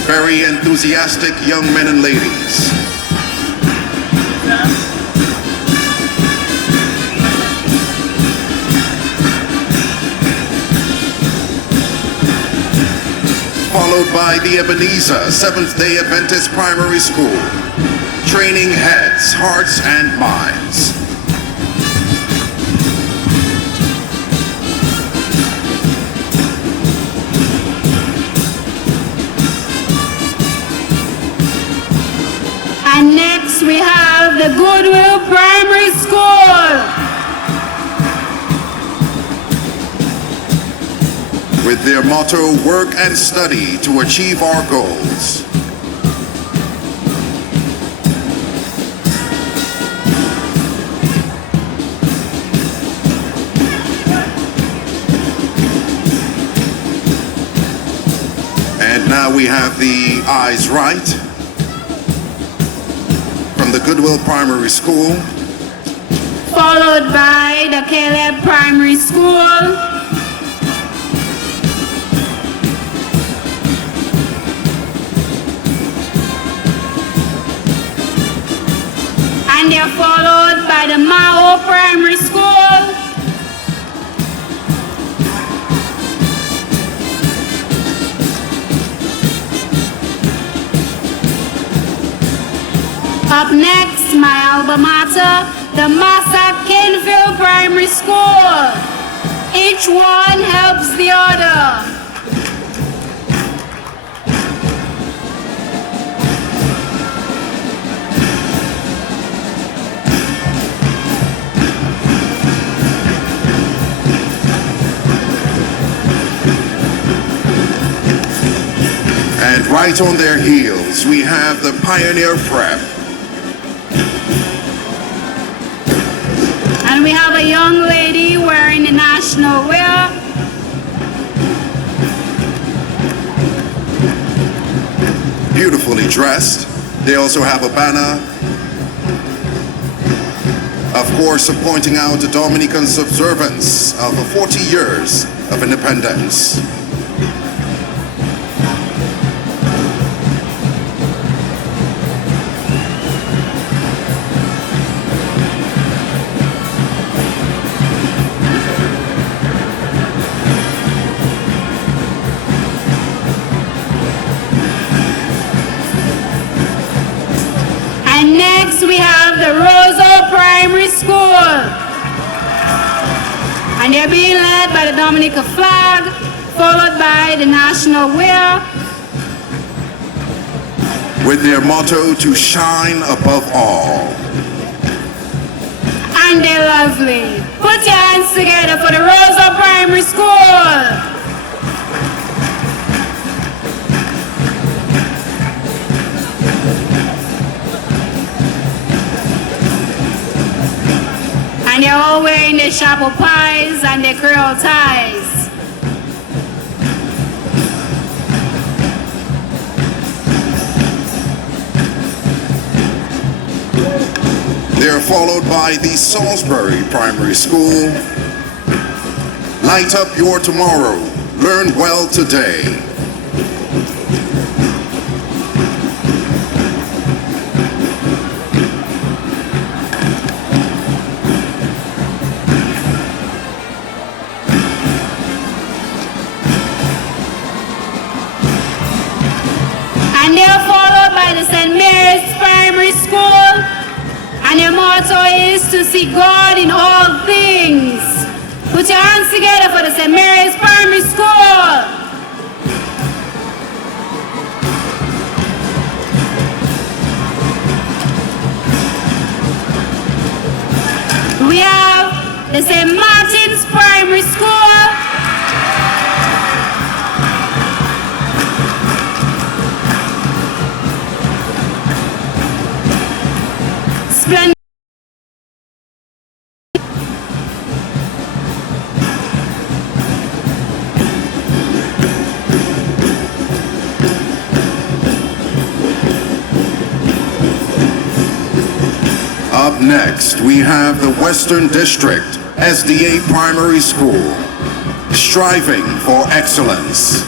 Very enthusiastic young men and ladies. Followed by the Ebenezer Seventh-day Adventist Primary School, training heads, hearts, and minds. And next we have the Goodwill Primary School. With their motto, work and study to achieve our goals. And now we have the Eyes Right from the Goodwill Primary School. Followed by the Caleb Primary School. And they're followed by the Mao Primary School. Up next, my alma mater, the Massa Kenville Primary School. Each one helps the other. And right on their heels, we have the Pioneer Prep. And we have a young lady wearing the national wear. Beautifully dressed. They also have a banner, of course, pointing out the Dominican's observance of 40 years of independence. And next we have the Roseau Primary School. And they're being led by the Dominica flag, followed by the national wear. With their motto, to shine above all. And they're lovely. Put your hands together for the Roseau Primary School. And they're all wearing their chapel pies and their Creole ties. They're followed by the Salisbury Primary School. Light up your tomorrow. Learn well today. is to see God in all things. Put your hands together for the St. Mary's Primary School. We have the St. Martin's Primary School. Splendid. Up next, we have the Western District SDA Primary School, striving for excellence.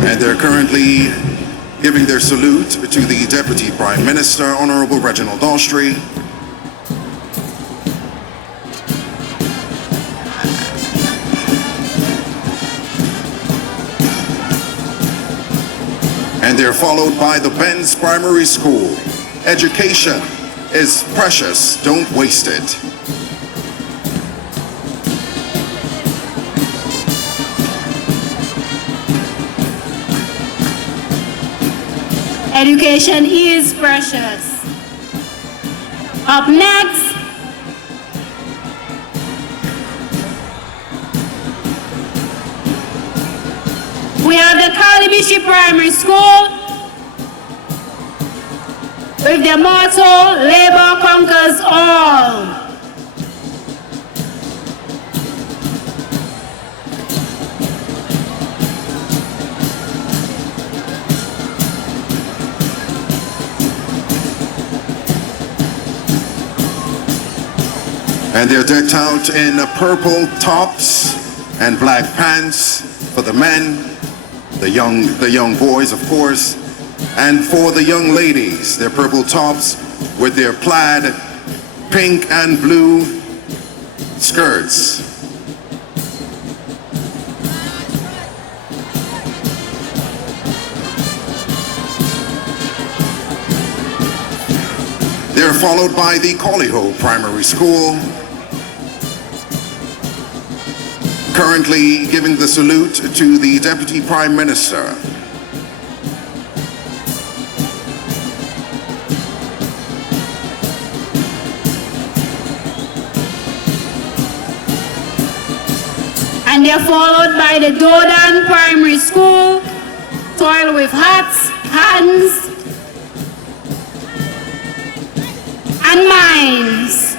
And they're currently giving their salute to the Deputy Prime Minister, Honorable Reginald Daltrey. And they're followed by the Benz Primary School. Education is precious, don't waste it. Education is precious. Up next, we have the Calibishi Primary School with the motto, labor conquers all. And they're decked out in purple tops and black pants for the men, the young boys, of course, and for the young ladies, their purple tops with their plaid pink and blue skirts. They're followed by the Collyho Primary School, currently giving the salute to the Deputy Prime Minister. And they're followed by the Dodan Primary School, toil with hats, hands, and minds.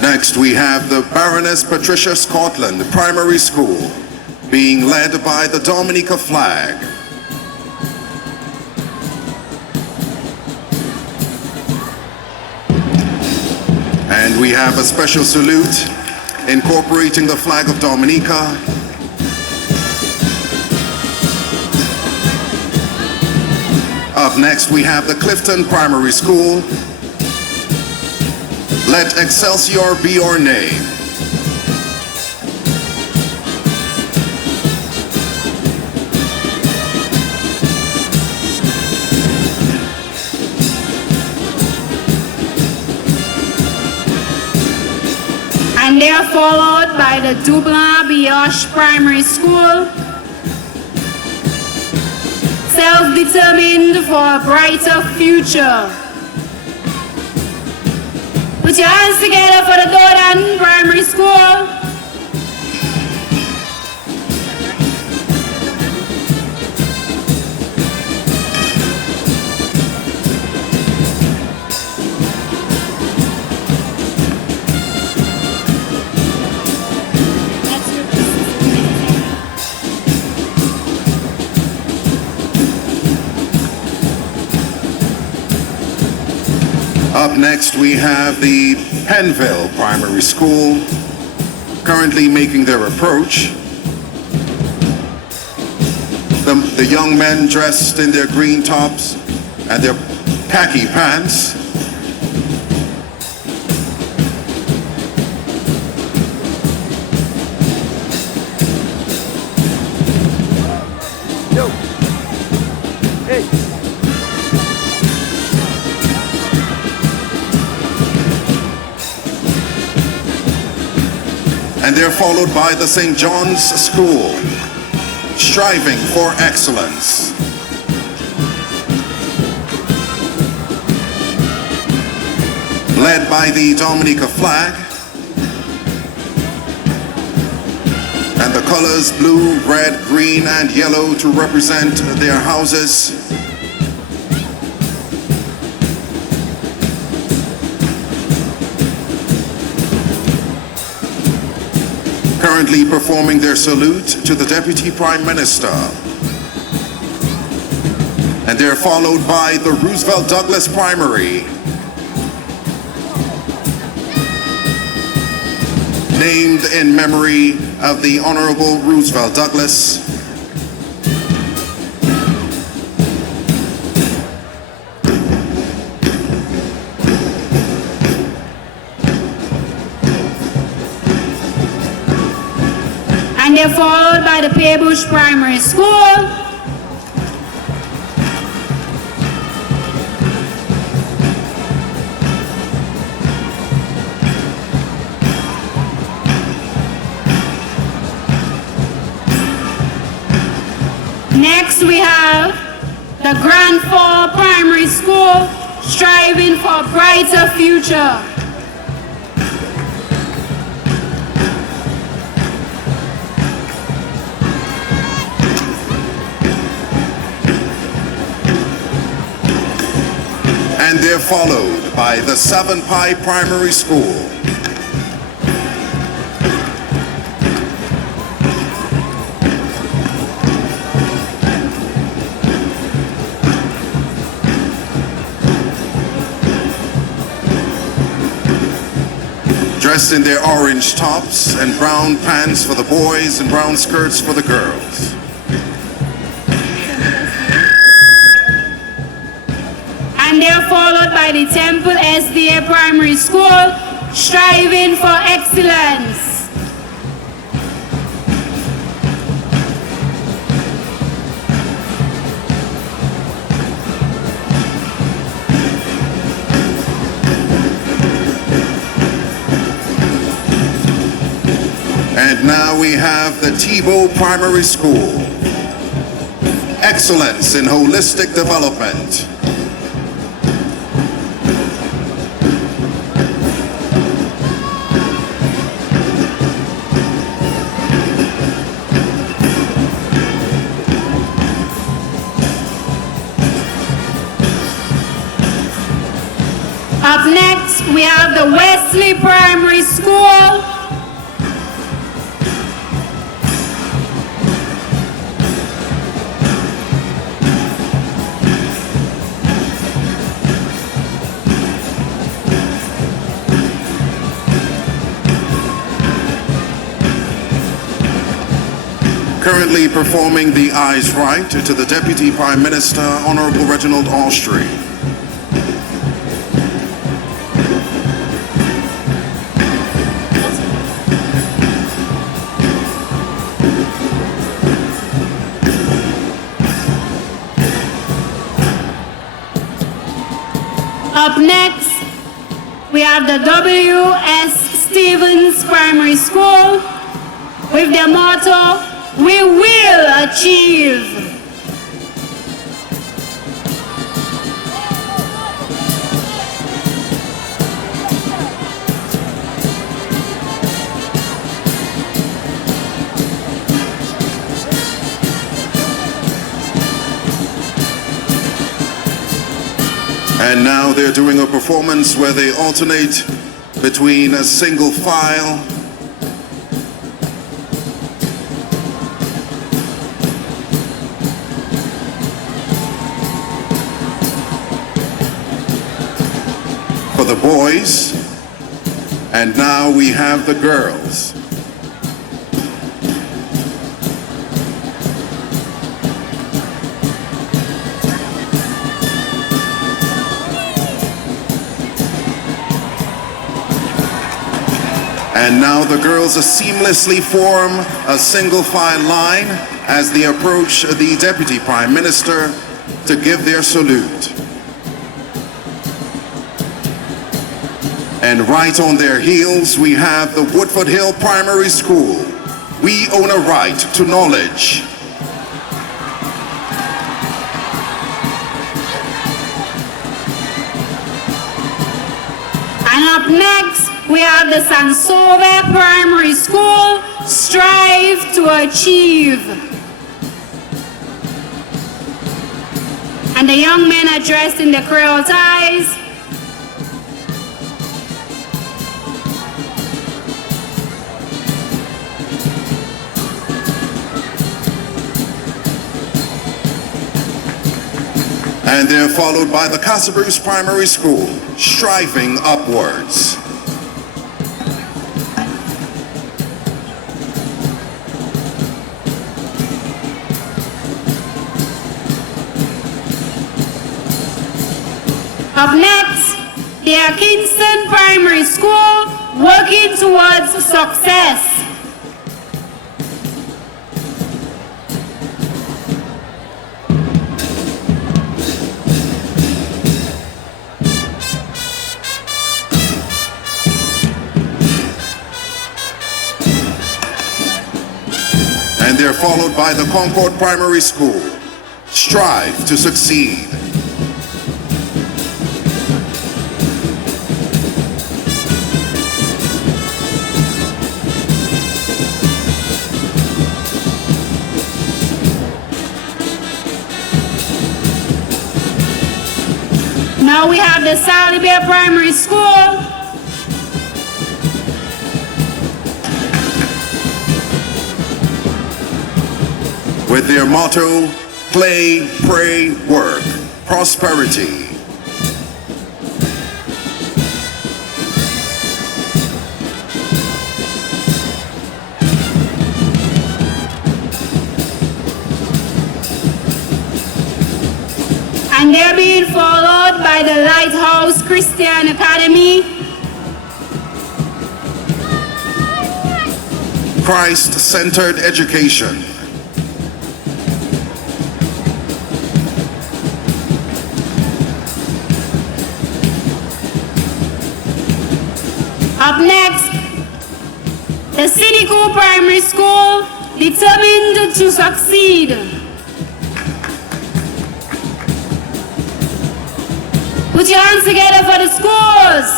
Next, we have the Baroness Patricia Scotland Primary School, being led by the Dominica flag. And we have a special salute incorporating the flag of Dominica. Up next, we have the Clifton Primary School. Let Excelsior be your name. And they are followed by the Dublin Bioche Primary School, self-determined for a brighter future. Put your hands together for the Dodan Primary School. Up next, we have the Penville Primary School, currently making their approach. The young men dressed in their green tops and their khaki pants. And they're followed by the St. John's School, striving for excellence. Led by the Dominica flag and the colors blue, red, green, and yellow to represent their houses. Currently performing their salute to the Deputy Prime Minister. And they're followed by the Roosevelt Douglas Primary, named in memory of the Honorable Roosevelt Douglas. And they're followed by the Paybush Primary School. Next we have the Grand Fall Primary School, striving for a brighter future. And they're followed by the Seven Pie Primary School. Dressed in their orange tops and brown pants for the boys and brown skirts for the girls. And they're followed by the Temple SDA Primary School, striving for excellence. And now we have the Tebow Primary School. Excellence in holistic development. Up next, we have the Wesley Primary School. Currently performing the Eyes Right to the Deputy Prime Minister, Honorable Reginald Austrie. Up next, we have the W.S. Stevens Primary School with their motto, "We will achieve." And now they're doing a performance where they alternate between a single file for the boys, and now we have the girls. And now the girls seamlessly form a single file line as they approach the Deputy Prime Minister to give their salute. And right on their heels, we have the Woodford Hill Primary School. We own a right to knowledge. And up next, we have the Sansove Primary School, Strive to Achieve. And the young men are dressed in the Creole ties. And they're followed by the Casa Bruce Primary School, Striving Upwards. Up next, they are Kingston Primary School, Working Towards Success. And they're followed by the Concord Primary School, Strive to Succeed. Now we have the Sally Bear Primary School. With their motto, play, pray, work, prosperity. And they're being followed by the Lighthouse Christian Academy. Christ-centered education. Up next, the Cynical Primary School, Determined to Succeed. Put your hands together for the schools.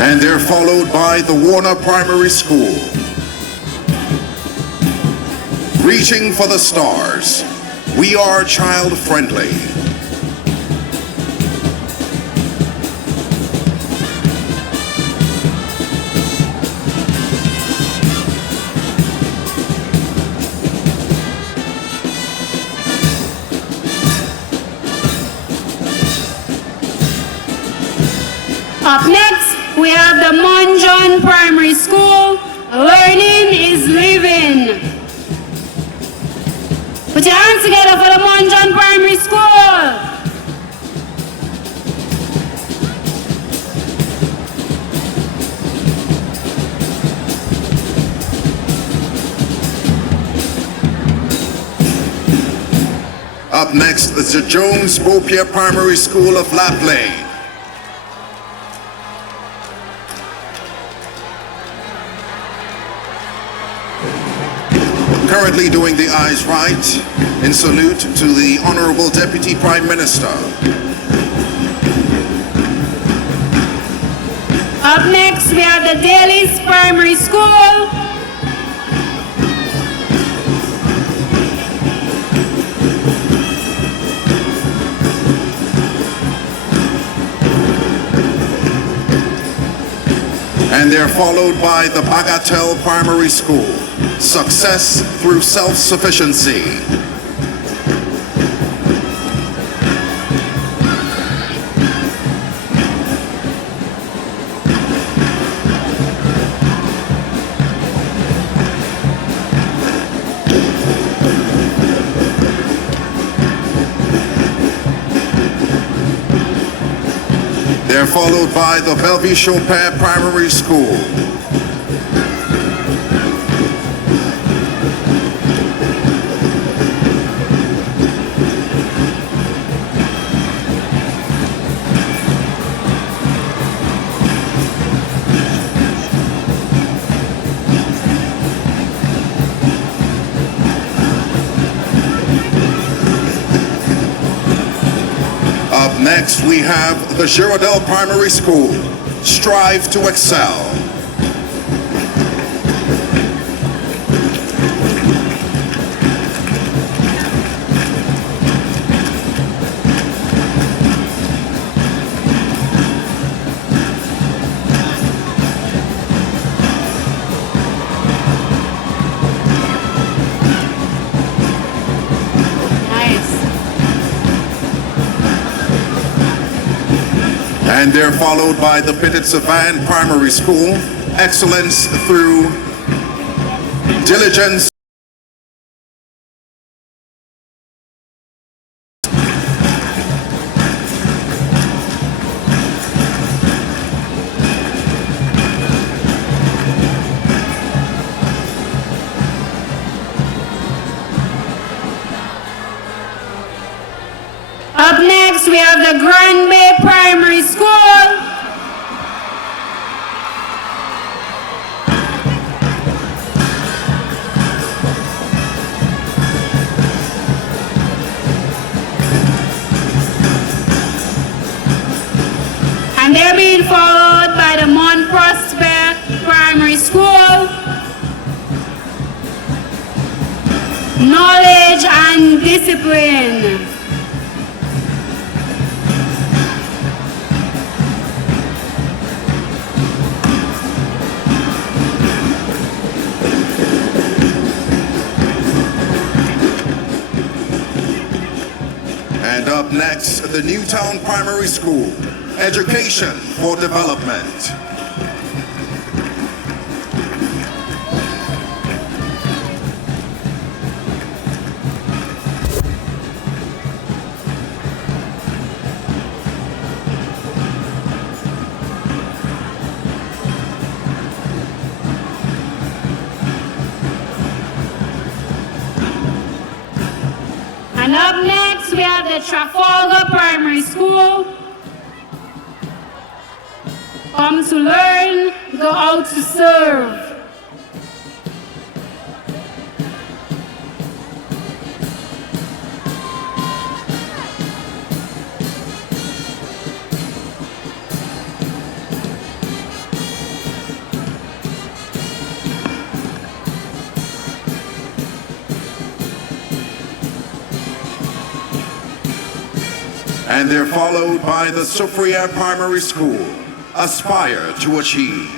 And they're followed by the Warner Primary School. Reaching for the stars. We are child-friendly. Up next, we have the Monjon Primary School, Learning is Living. Put your hands together for the Monjon Primary School. Up next is the Jones Bopier Primary School of Lapley. Currently doing the eyes right in salute to the Honorable Deputy Prime Minister. Up next, we have the Daly's Primary School. And they're followed by the Bagatelle Primary School. Success through self-sufficiency. They're followed by the Bellevue Chopin Primary School. Up next, we have the Girardel Primary School. Strive to excel. Nice. And they're followed by the Petit Savan Primary School. Excellence through diligence. Up next, we have the Grand Bay Primary School. And they're being followed by the Mont Prospect Primary School. Knowledge and discipline. And up next, the Newtown Primary School. Education for Development. And up next, we have the Trafalgar Primary School. Come to learn, go out to serve. And they're followed by the Sophia Primary School. Aspire to achieve.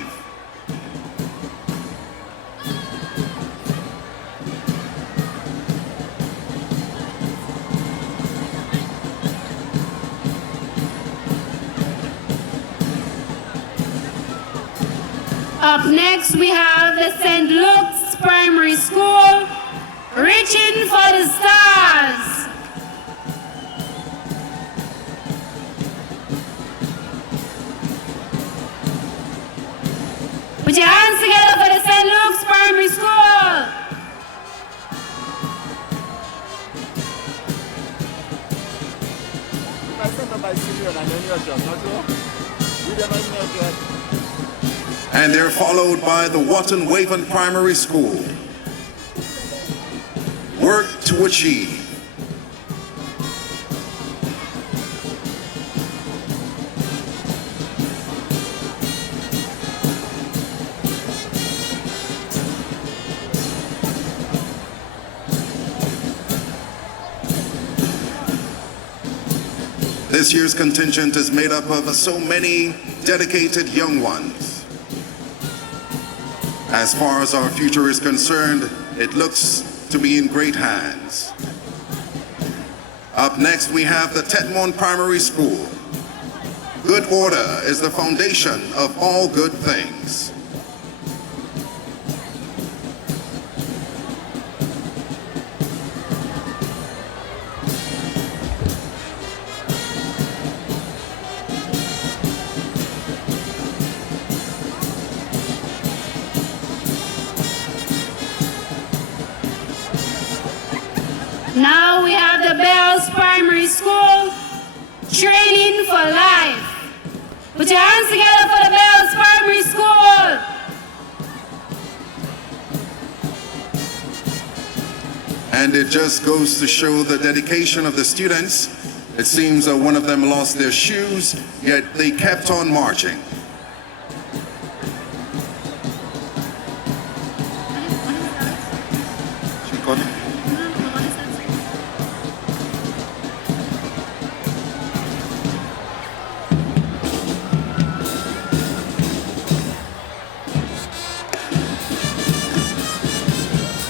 Up next, we have the St. Luke's Primary School. Reaching for the stars. Put your hands together for the St. Luke's Primary School. And they're followed by the Watton Waven Primary School. Work to achieve. This year's contingent is made up of so many dedicated young ones. As far as our future is concerned, it looks to be in great hands. Up next, we have the Tetmon Primary School. Good order is the foundation of all good things. Put your hands together for the Bells Primary School. And it just goes to show the dedication of the students. It seems that one of them lost their shoes, yet they kept on marching.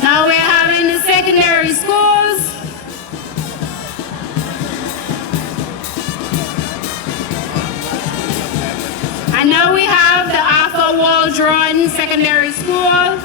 Now we're having the secondary schools. And now we have the Arthur Waldron Secondary School.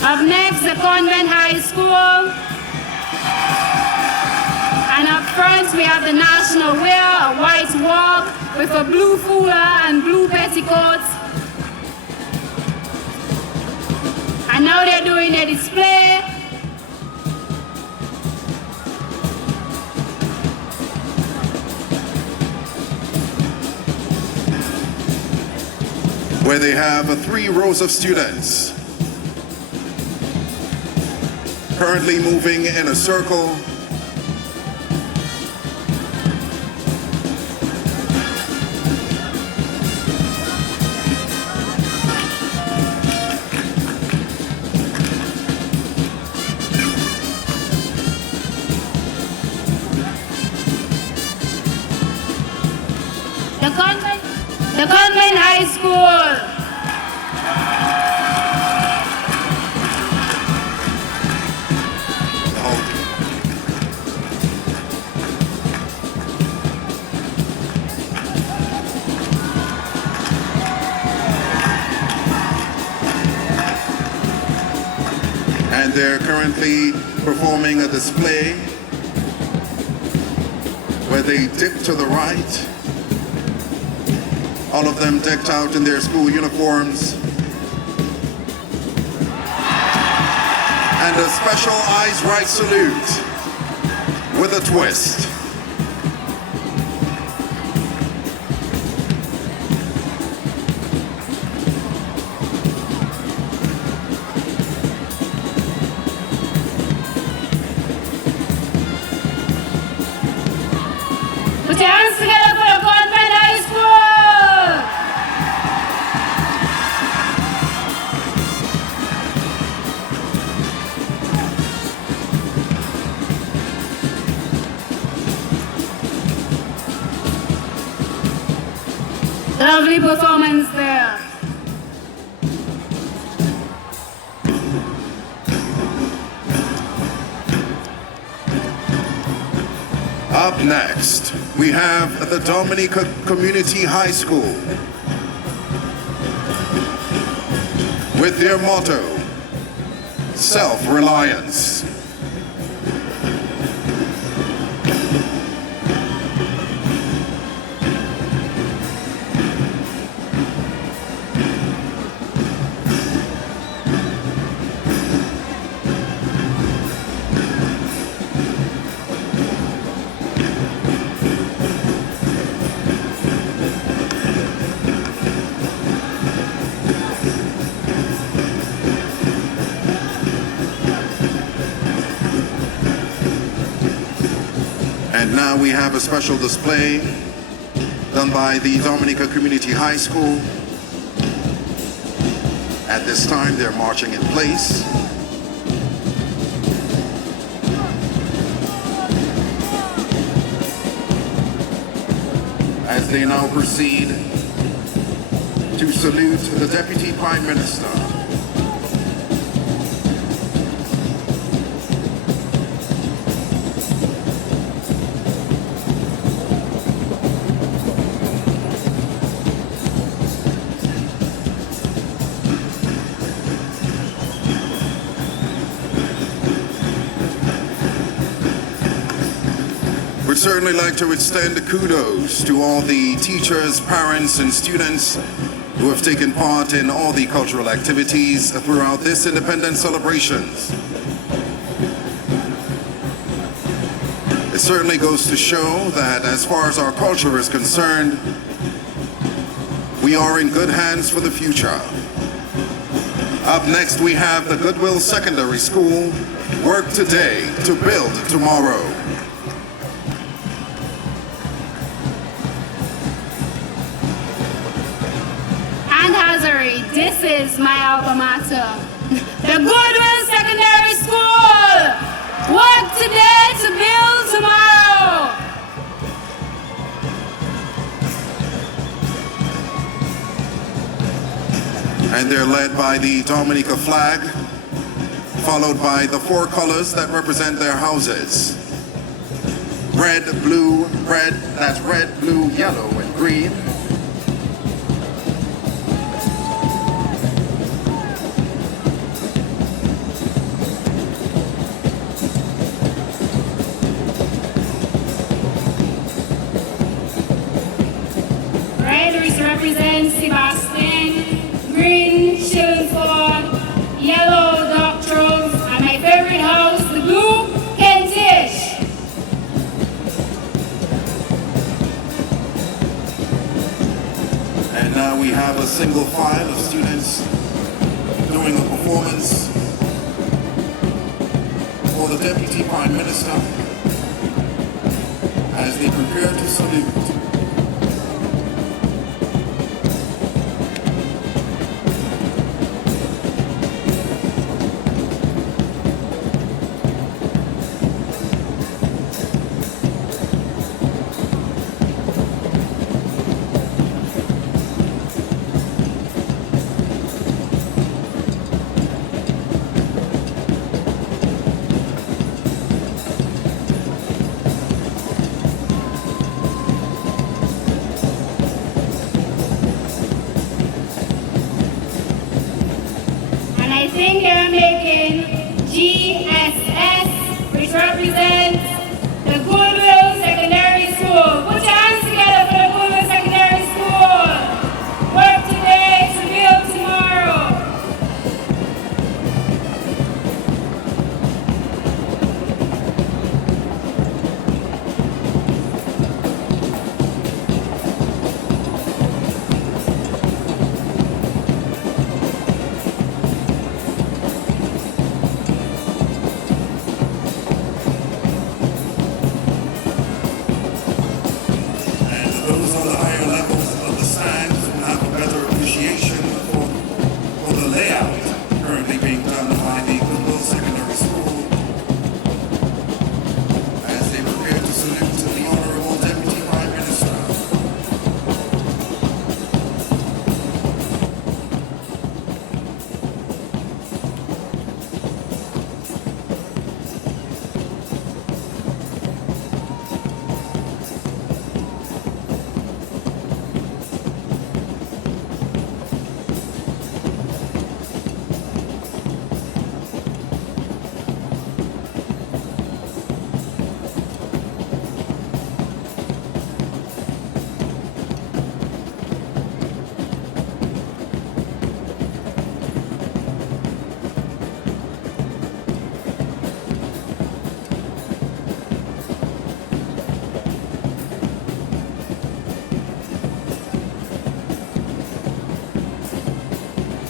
Up next, the Convent High School. And up front, we have the national wear, a white walk with a blue foulard and blue petticoats. And now they're doing a display. Where they have 3 rows of students currently moving in a circle. The Convent High School. And they're currently performing a display where they dip to the right. All of them decked out in their school uniforms. And a special eyes right salute with a twist. Put your hands together for the Convent High School. Lovely performance there. Up next, we have the Dominica Community High School with their motto, self-reliance. And now we have a special display done by the Dominica Community High School. At this time, they're marching in place. As they now proceed to salute the Deputy Prime Minister. certainly like to extend kudos to all the teachers, parents, and students who have taken part in all the cultural activities throughout this Independence celebrations. It certainly goes to show that as far as our culture is concerned, we are in good hands for the future. Up next, we have the Goodwill Secondary School, Work Today to Build Tomorrow. And Hazari, this is my alma mater. The Goodwill Secondary School. Work today to build tomorrow. And they're led by the Dominica flag, followed by the four colors that represent their houses. Red, blue, red, that's red, blue, yellow, and green. Red represents Sebastian, green Shilford, yellow Doctors, and my favorite house, the blue Kentish. And now we have a single file of students doing a performance for the Deputy Prime Minister as they prepare to salute. And I think they're making GSS, which represents the Goodwill Secondary School. Put your hands together for the Goodwill Secondary School. Work today to build tomorrow. And those on the higher levels of the stand will have a better appreciation for the layout currently being done by the Goodwill Secondary School as they prepare to salute to the Honorable Deputy Prime Minister.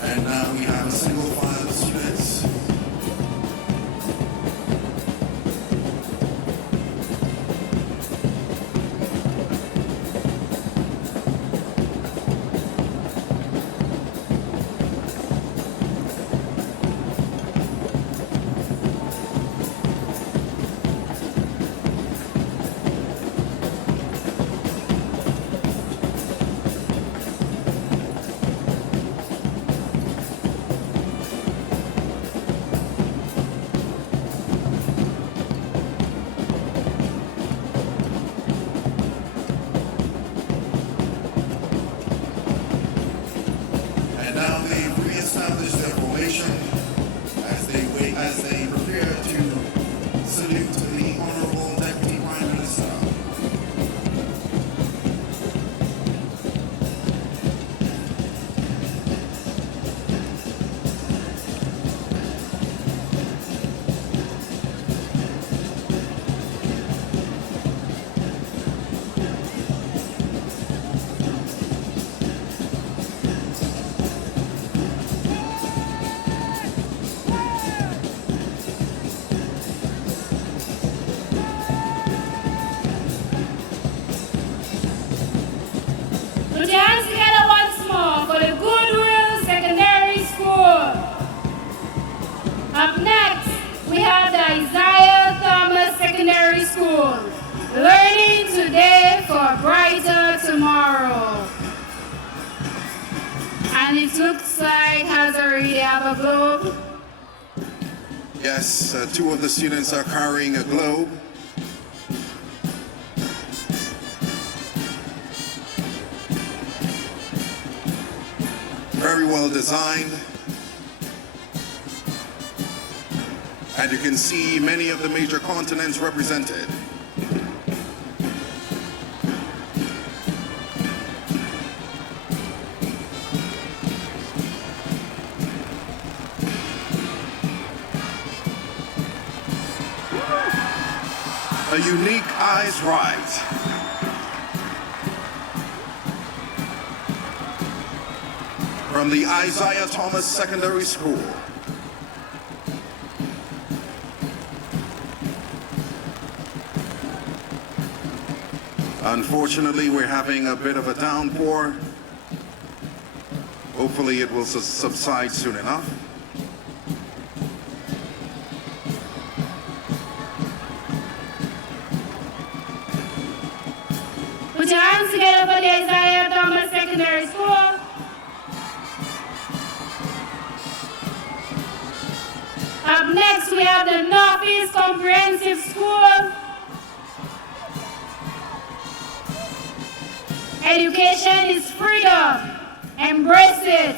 And now we have a single file of students. And now they've reestablished their formation as they prepare to salute to the Honorable Deputy Prime Minister. Learning today for a brighter tomorrow. And it looks like has already have a globe. Yes, two of the students are carrying a globe. Very well designed. And you can see many of the major continents represented. A unique eyes right. From the Isaiah Thomas Secondary School. Unfortunately, we're having a bit of a downpour. Hopefully it will subside soon enough. Put your hands together for the Isaiah Thomas Secondary School. Up next, we have the Northeast Comprehensive School. Education is freedom. Embrace it.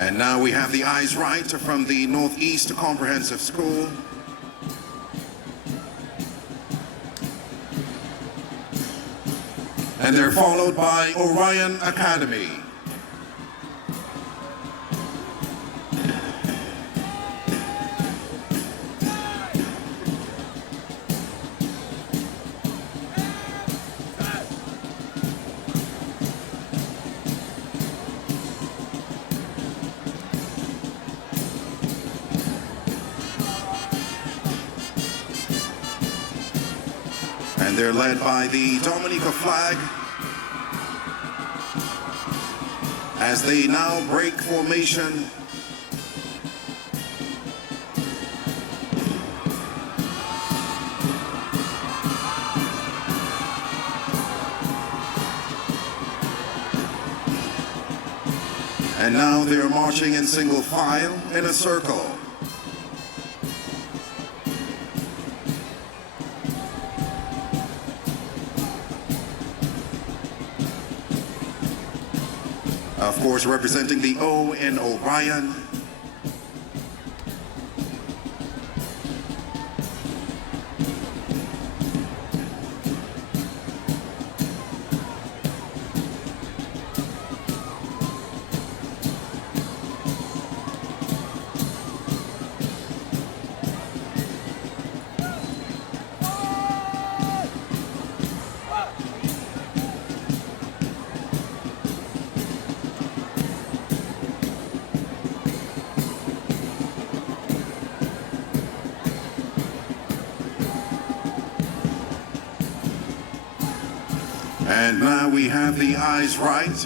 And now we have the eyes right from the Northeast Comprehensive School. And they're followed by Orion Academy. And they're led by the Dominica flag as they now break formation. And now they're marching in single file in a circle. Of course, representing the O in Orion. And now we have the eyes right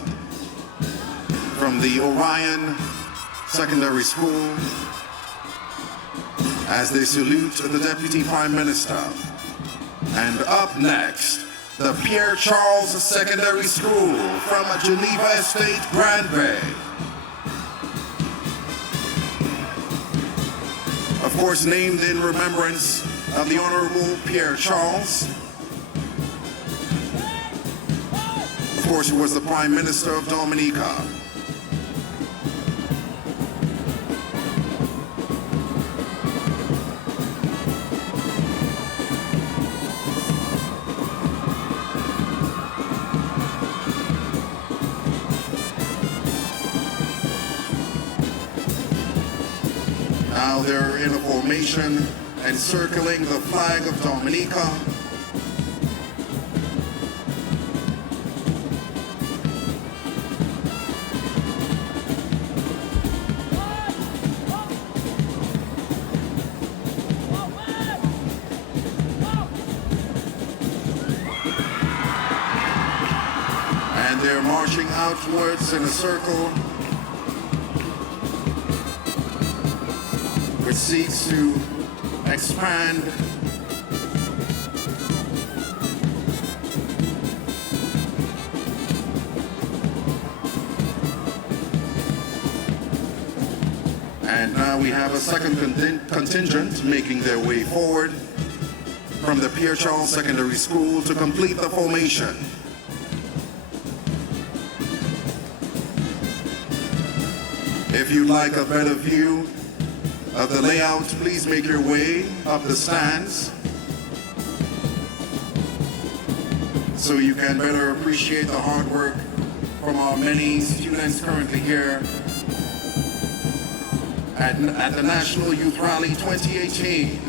from the Orion Secondary School as they salute the Deputy Prime Minister. And up next, the Pierre Charles Secondary School from Geneva Estate, Grand Bay. Of course, named in remembrance of the Honorable Pierre Charles, of course, who was the Prime Minister of Dominica. Now they're in a formation encircling the flag of Dominica. And they're marching outwards in a circle, which seeks to expand and now we have a second contingent making their way forward from the Pierre Charles Secondary School to complete the formation. If you'd like a better view of the layout, please make your way up the stands so you can better appreciate the hard work from our many students currently here at the National Youth Rally 2018.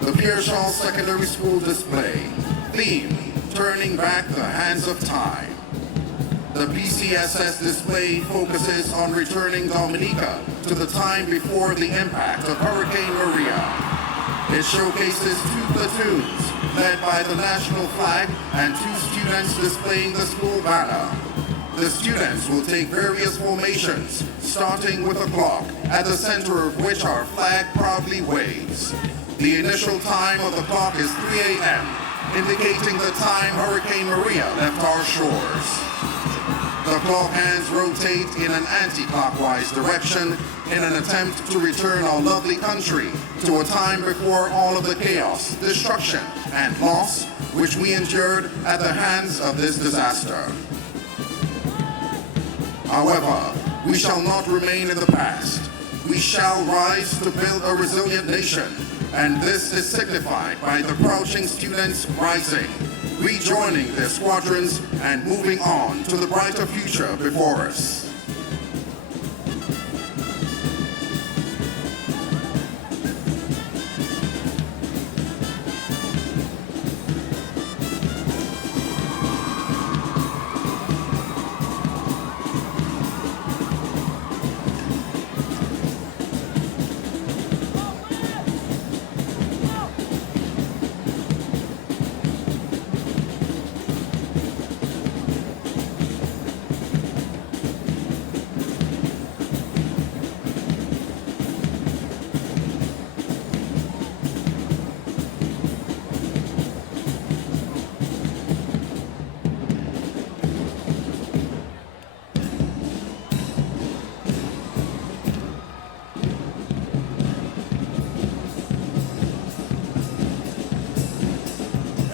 The Pierre Charles Secondary School display. Theme, turning back the hands of time. The PCSS display focuses on returning Dominica to the time before the impact of Hurricane Maria. It showcases 2 platoons led by the national flag and 2 students displaying the school banner. The students will take various formations, starting with a clock, at the center of which our flag proudly waves. The initial time of the clock is 3 a.m., indicating the time Hurricane Maria left our shores. The clock hands rotate in an anti-clockwise direction in an attempt to return our lovely country to a time before all of the chaos, destruction, and loss which we endured at the hands of this disaster. However, we shall not remain in the past. We shall rise to build a resilient nation, and this is signified by the crouching students rising, rejoining their squadrons, and moving on to the brighter future before us.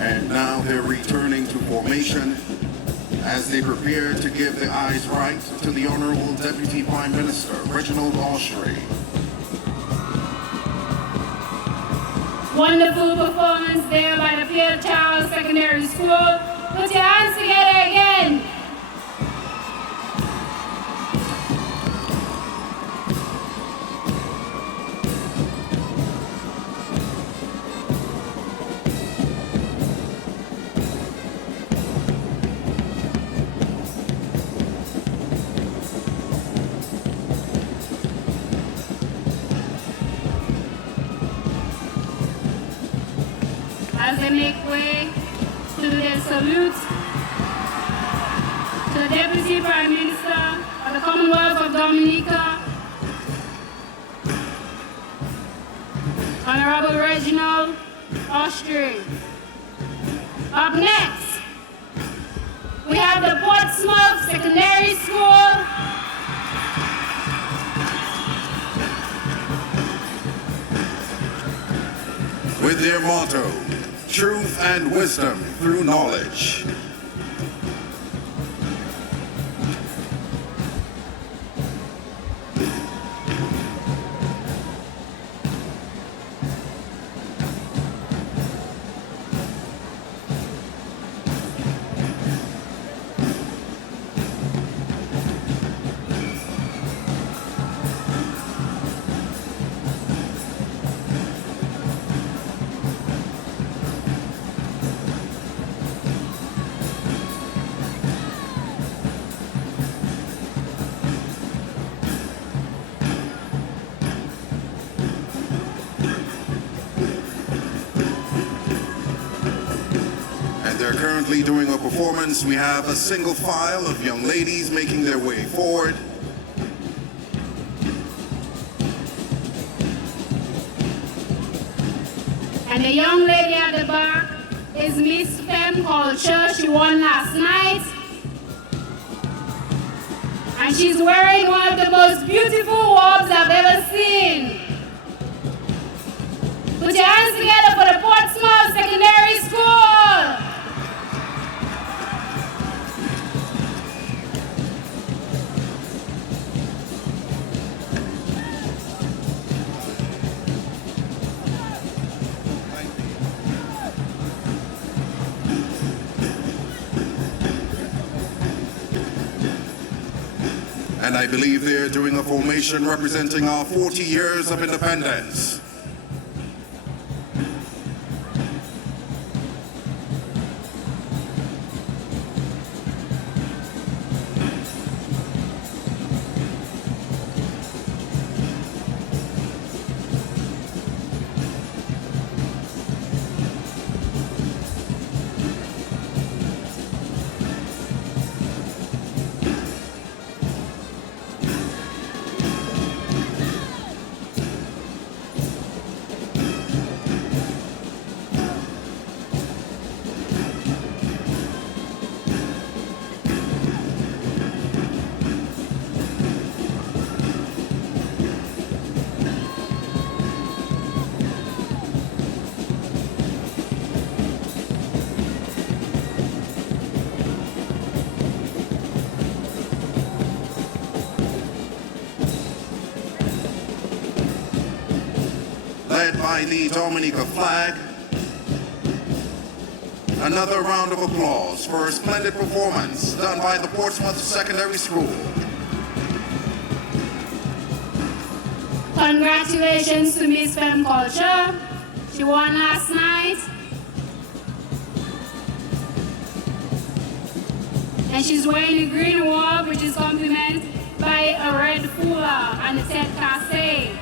And now they're returning to formation as they prepare to give the eyes right to the Honorable Deputy Prime Minister, Reginald Austray. Wonderful performance there by the Pierre Charles Secondary School. Put your hands together again. As they make way to do their salute to the Deputy Prime Minister of the Commonwealth of Dominica, Honorable Reginald Austray. Up next, we have the Portsmouth Secondary School. With their motto, truth and wisdom through knowledge. They're currently doing a performance. We have a single file of young ladies making their way forward. And the young lady at the back is Miss Femme Culture. She won last night. And she's wearing one of the most beautiful robes I've ever seen. Put your hands together for the Portsmouth Secondary School. And I believe they're doing a formation representing our 40 years of independence. Led by the Dominica flag. Another round of applause for a splendid performance done by the Portsmouth Secondary School. Congratulations to Miss Femme Culture. She won last night. And she's wearing a green robe, which is complemented by a red foulard and a tête cassée.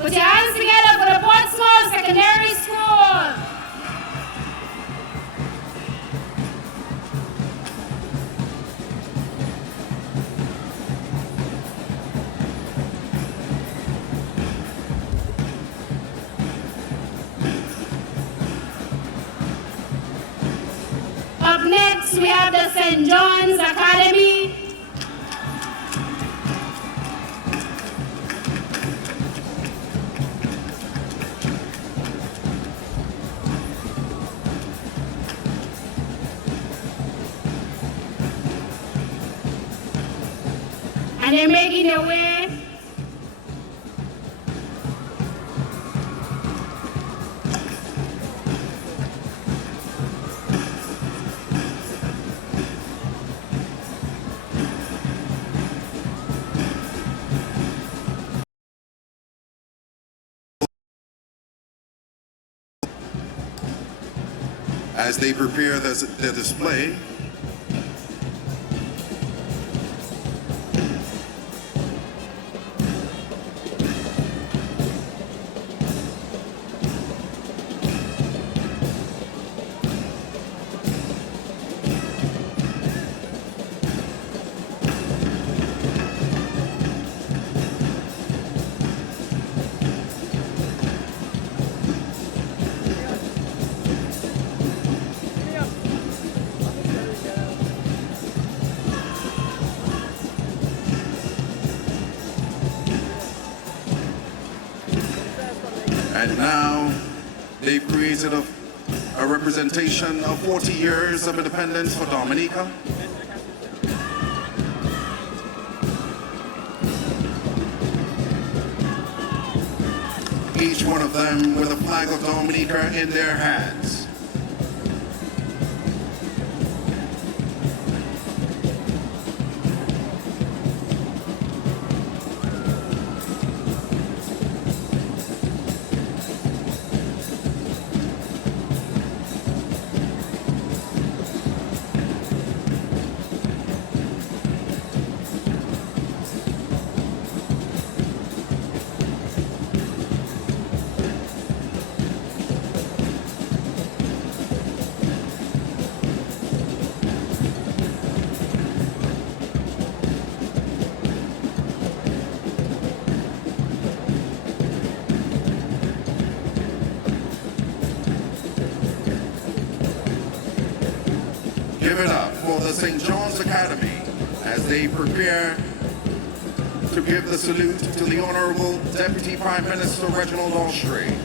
Put your hands together for the Portsmouth Secondary School. Up next, we have the St. John's Academy. And they're making their way. As they prepare the display, and now they've created a representation of 40 years of independence for Dominica. Each one of them with a flag of Dominica in their hands. Give it up for the St. John's Academy as they prepare to give the salute to the Honorable Deputy Prime Minister Reginald Austray.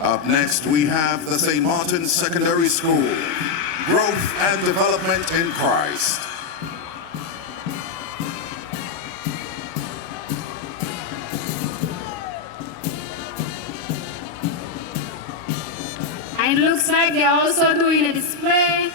Up next, we have the St. Martin's Secondary School, Growth and Development in Christ. And it looks like they're also doing a display.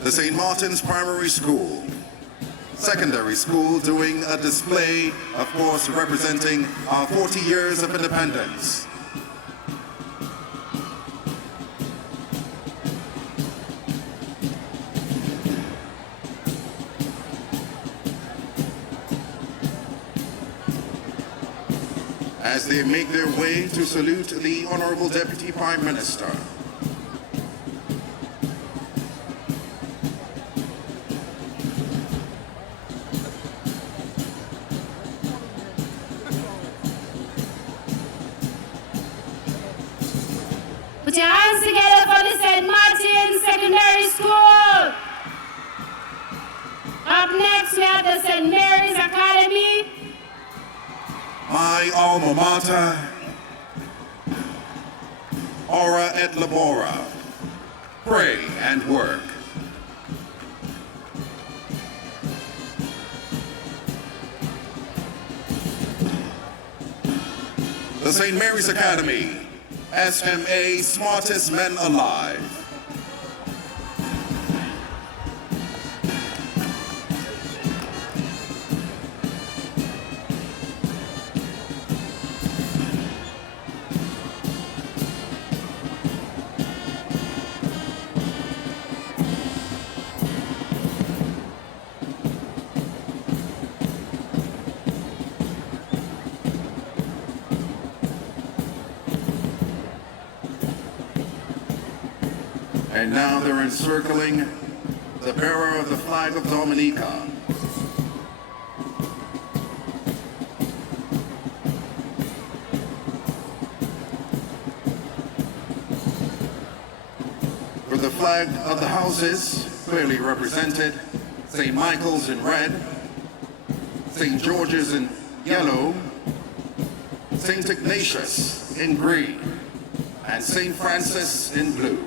The St. Martin's Primary School, Secondary School doing a display, of course, representing our 40 years of independence. As they make their way to salute the Honorable Deputy Prime Minister. Put your hands together for the St. Martin's Secondary School. Up next, we have the St. Mary's Academy. My alma mater, ora et labora, pray and work. The St. Mary's Academy, SMA, smartest men alive. And now they're encircling the bearer of the flag of Dominica. For the flag of the houses, clearly represented, St. Michael's in red, St. George's in yellow, St. Ignatius in green, and St. Francis in blue.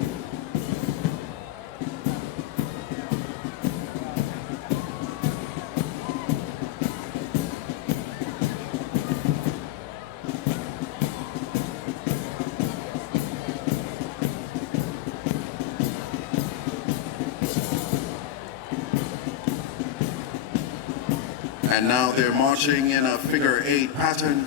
And now they're marching in a figure 8 pattern.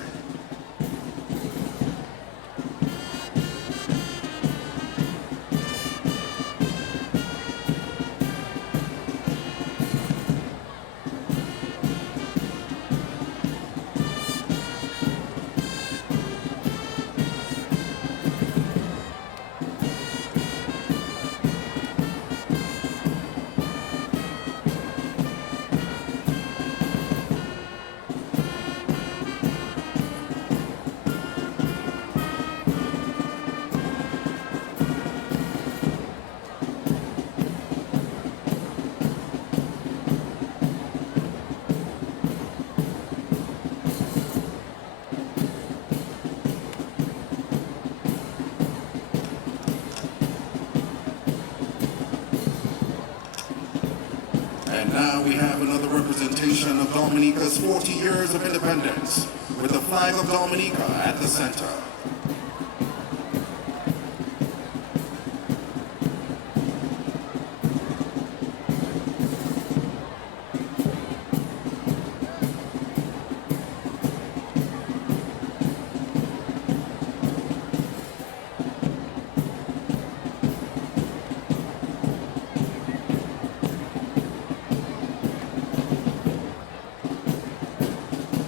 Now we have another representation of Dominica's 40 years of independence, with the flag of Dominica at the center.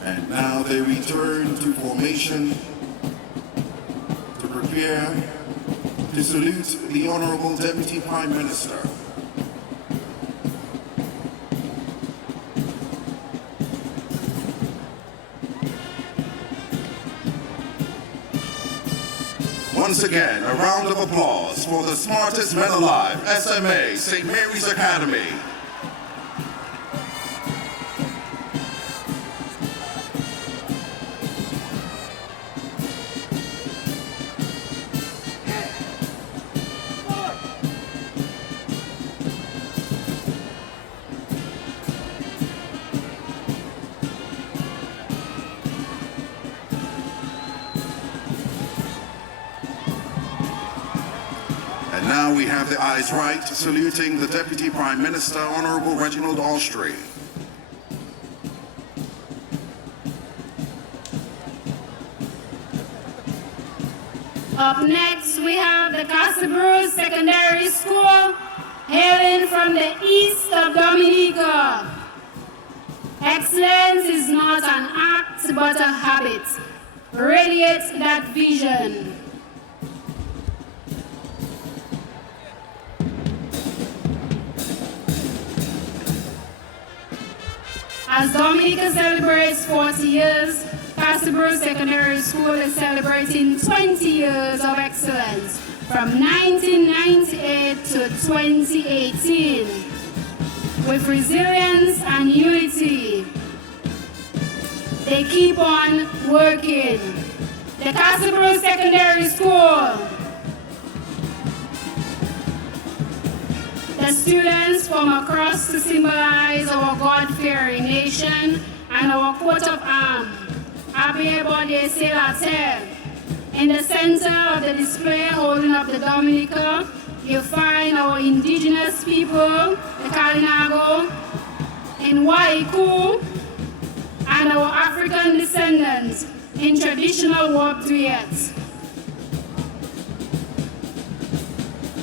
And now they return to formation to prepare to salute the Honorable Deputy Prime Minister. Once again, a round of applause for the smartest men alive, SMA, St. Mary's Academy. And now we have the eyes right, saluting the Deputy Prime Minister, Honorable Reginald Alstree. Up next, we have the Casabru Secondary School, hailing from the east of Dominica. Excellence is not an act, but a habit. Radiate that vision. As Dominica celebrates 40 years, Casabru Secondary School is celebrating 20 years of excellence from 1998 to 2018. With resilience and unity, they keep on working. The Casabru Secondary School. The students from across to symbolize our God-fearing nation and our coat of arms. Abeba c'est la terre. In the center of the display holding up the Dominica, you'll find our indigenous people, the Kalinago, in Waiku, and our African descendants in traditional warp duets,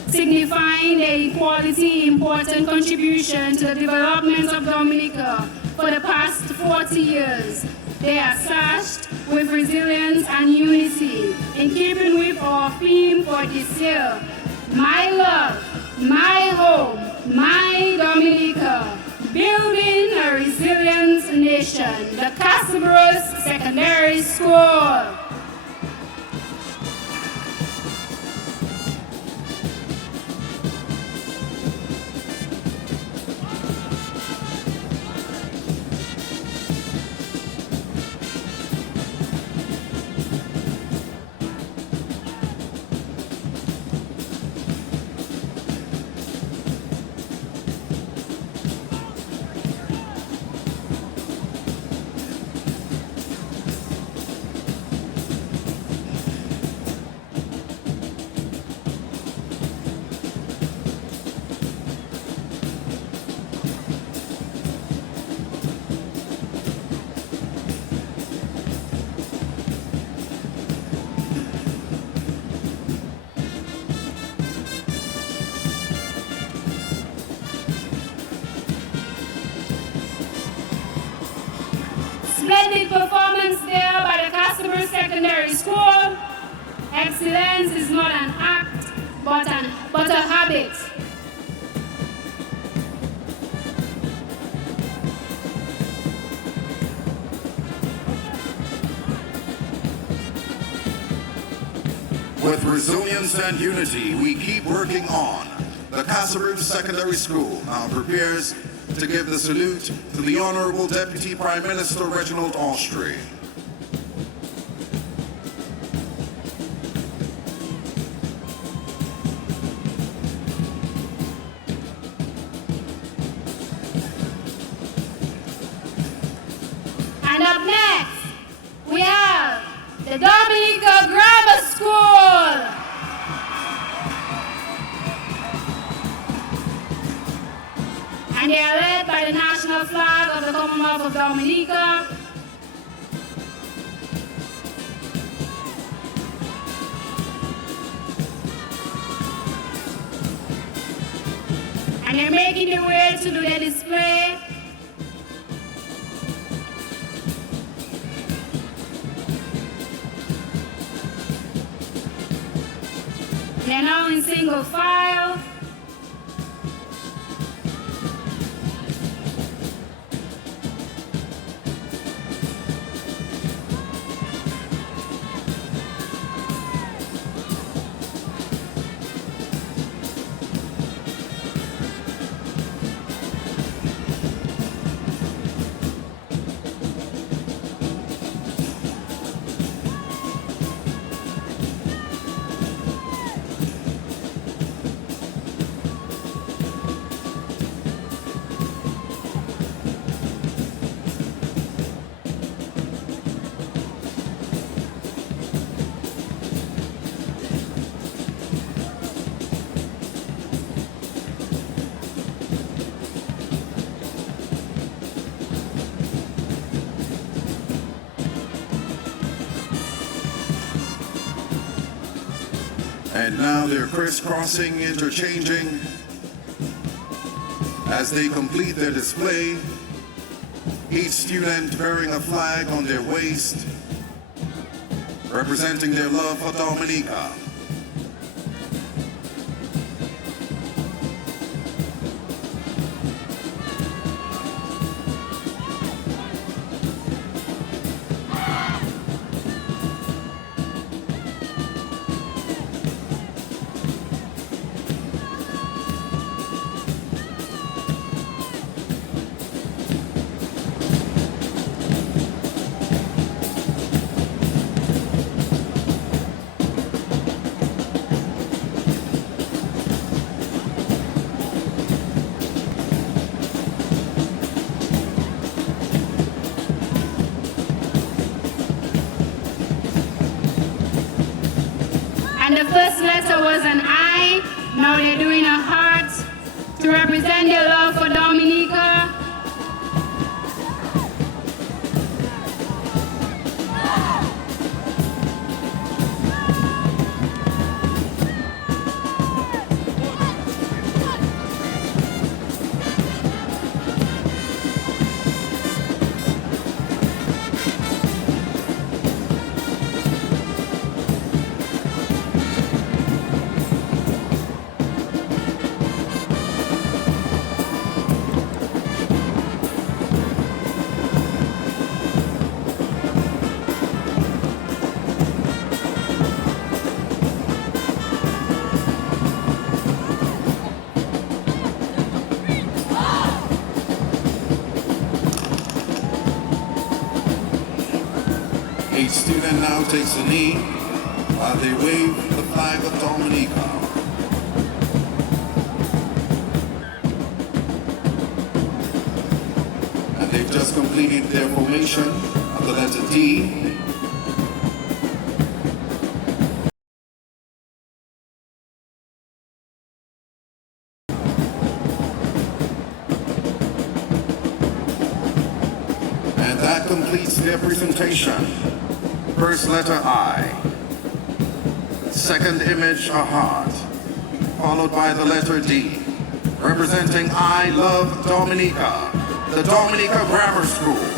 signifying their equality important contribution to the development of Dominica for the past 40 years. They are sashed with resilience and unity, in keeping with our theme for this year, my love, my home, my Dominica, building a resilient nation, the Casabru Secondary School. Splendid performance there by the Casabru Secondary School. Excellence is not an act, but a habit. With resilience and unity, we keep working on. The Casabru Secondary School now prepares to give the salute to the Honorable Deputy Prime Minister Reginald Alstree. And up next, we have the Dominica Grammar School. And they are led by the national flag of the Commonwealth of Dominica. And they're making their way to do their display. They're now in single file. And now they're crisscrossing, interchanging as they complete their display. Each student bearing a flag on their waist, representing their love for Dominica. And the first letter was an I. Now they're doing a heart to represent their love for Dominica. Each student now takes a knee while they wave the flag of Dominica. And they've just completed their formation of the letter D. And that completes their presentation. First letter I. Second image, a heart. Followed by the letter D, representing I Love Dominica, the Dominica Grammar School.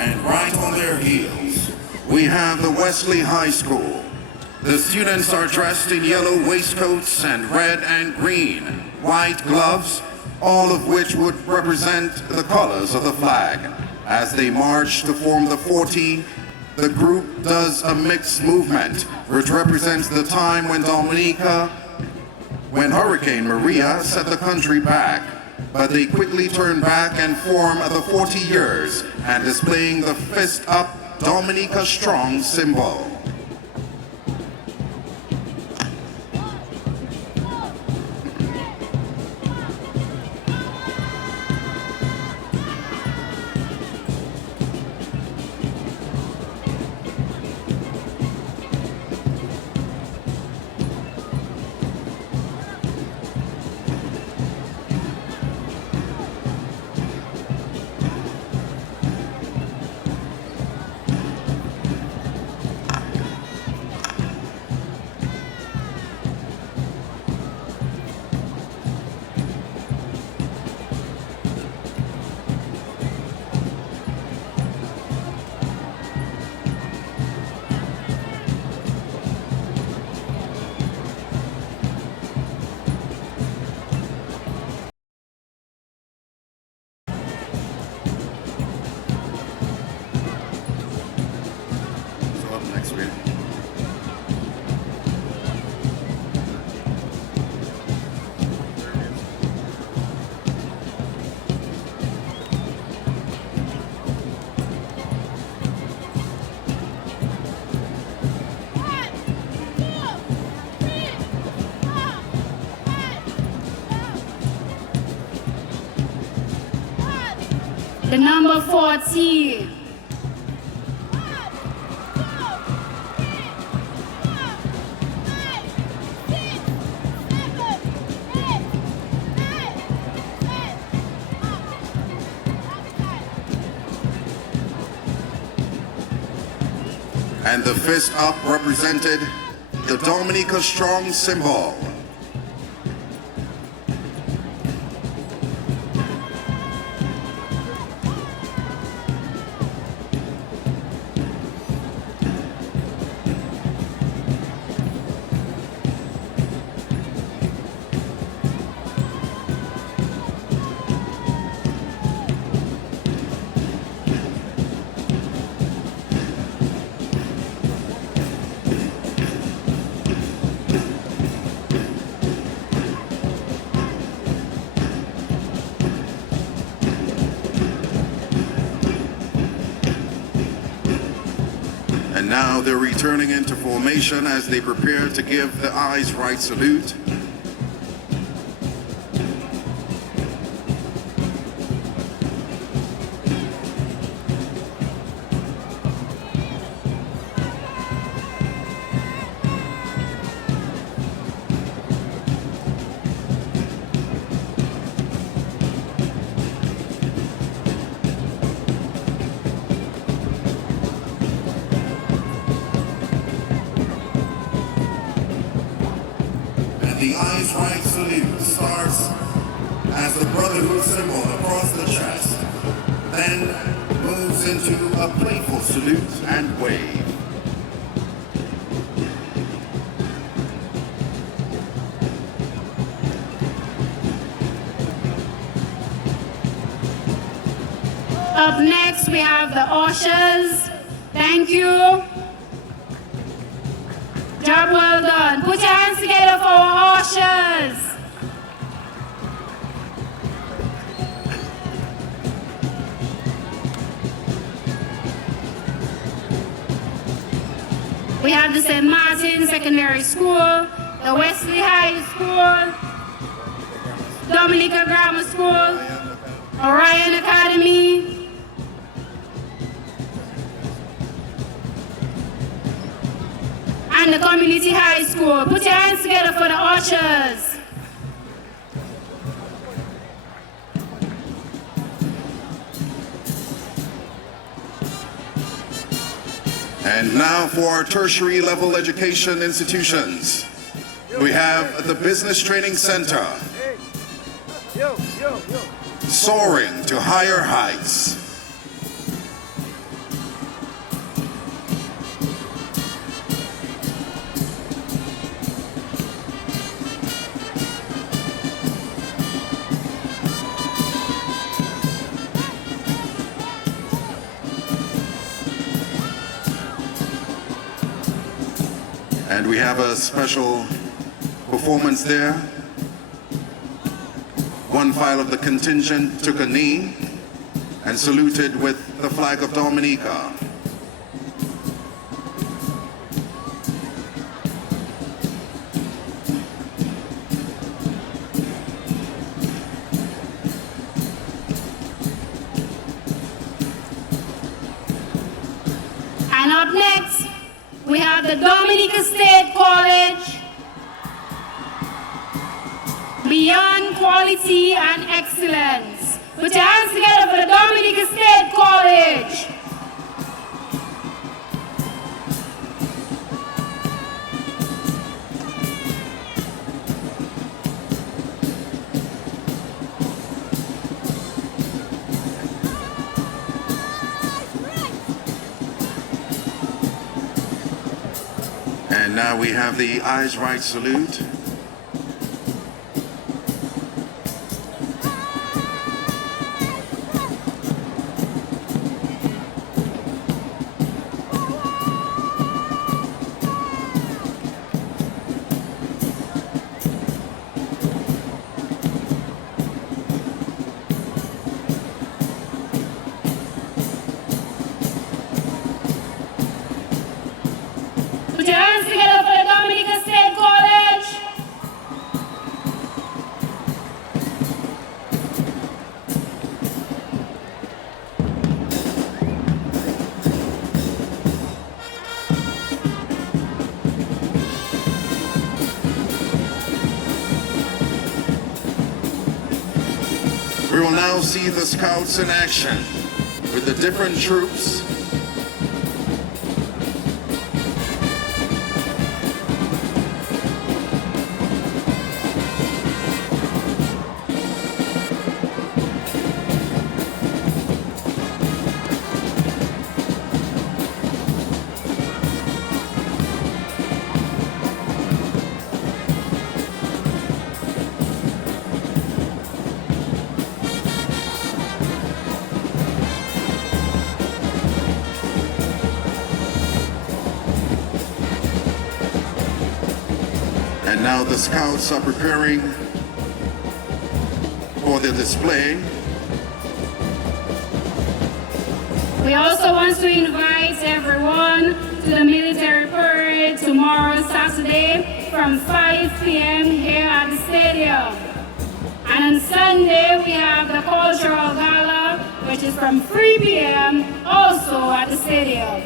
And right on their heels, we have the Wesley High School. The students are dressed in yellow waistcoats and red and green, white gloves, all of which would represent the colors of the flag. As they march to form the 40, the group does a mixed movement, which represents the time when Hurricane Maria set the country back. But they quickly turn back and form the 40 years and displaying the fist up Dominica Strong symbol. So up next we The number 14. And the fist up represented the Dominica Strong symbol. And now they're returning into formation as they prepare to give the eyes right salute. The eyes right salute starts as the brotherhood symbol across the chest, then moves into a playful salute and wave. Up next, we have the ushers. Thank you. Job well done. Put your hands together for our ushers. We have the St. Martin Secondary School, the Wesley High School, Dominica Grammar School, Orion Academy, and the Community High School. Put your hands together for the ushers. And now for our tertiary level education institutions. We have the Business Training Center, soaring to higher heights. And we have a special performance there. One file of the contingent took a knee and saluted with the flag of Dominica. And up next, we have the Dominica State College, Beyond Quality and Excellence. Put your hands together for the Dominica State College. And now we have the Eyes Right salute. Put your hands together for the Dominica State College. We will now see the Scouts in action with the different troops. And now the Scouts are preparing for the display. We also want to invite everyone to the military parade tomorrow, Saturday, from 5 p.m. here at the stadium. And on Sunday, we have the cultural gala, which is from 3 p.m. also at the stadium.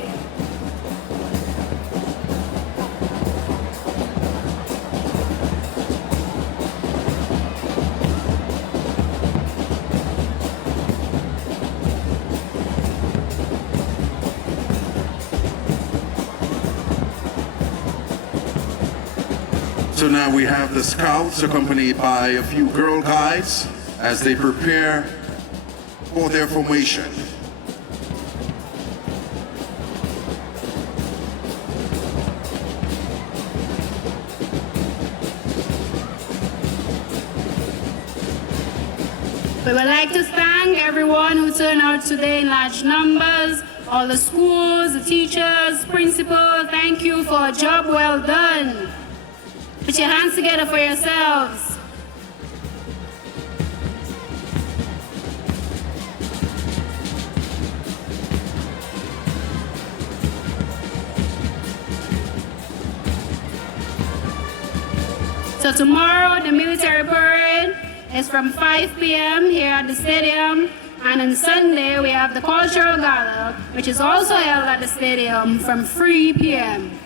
So now we have the Scouts accompanied by a few Girl Guides as they prepare for their formation. We would like to thank everyone who turned out today in large numbers, all the schools, the teachers, principals. Thank you for a job well done. Put your hands together for yourselves. So tomorrow, the military parade is from 5 p.m. here at the stadium. And on Sunday, we have the cultural gala, which is also held at the stadium from 3 p.m.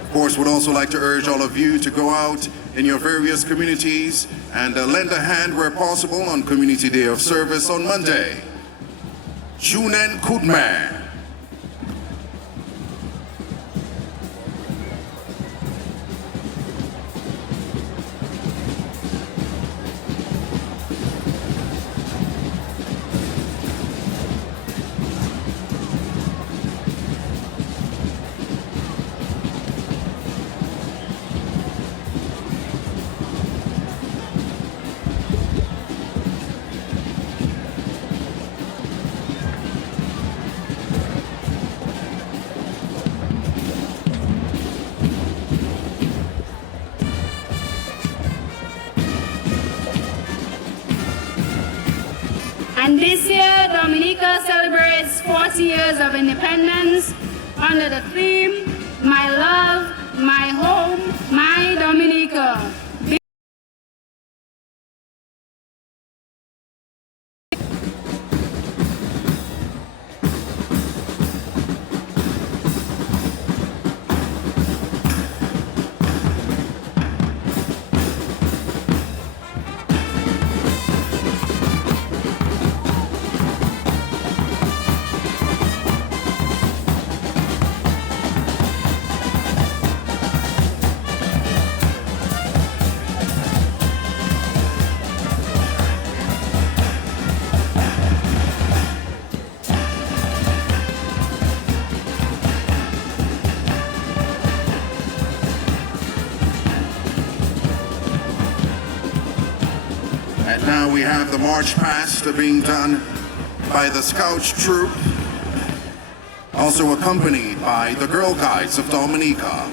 Of course, we'd also like to urge all of you to go out in your various communities and lend a hand where possible on Community Day of Service on Monday. Junen Kudman. And this year, Dominica celebrates 40 years of independence under the theme, My Love, My Home, My Dominica. And now we have the march past being done by the Scouts troop, also accompanied by the Girl Guides of Dominica.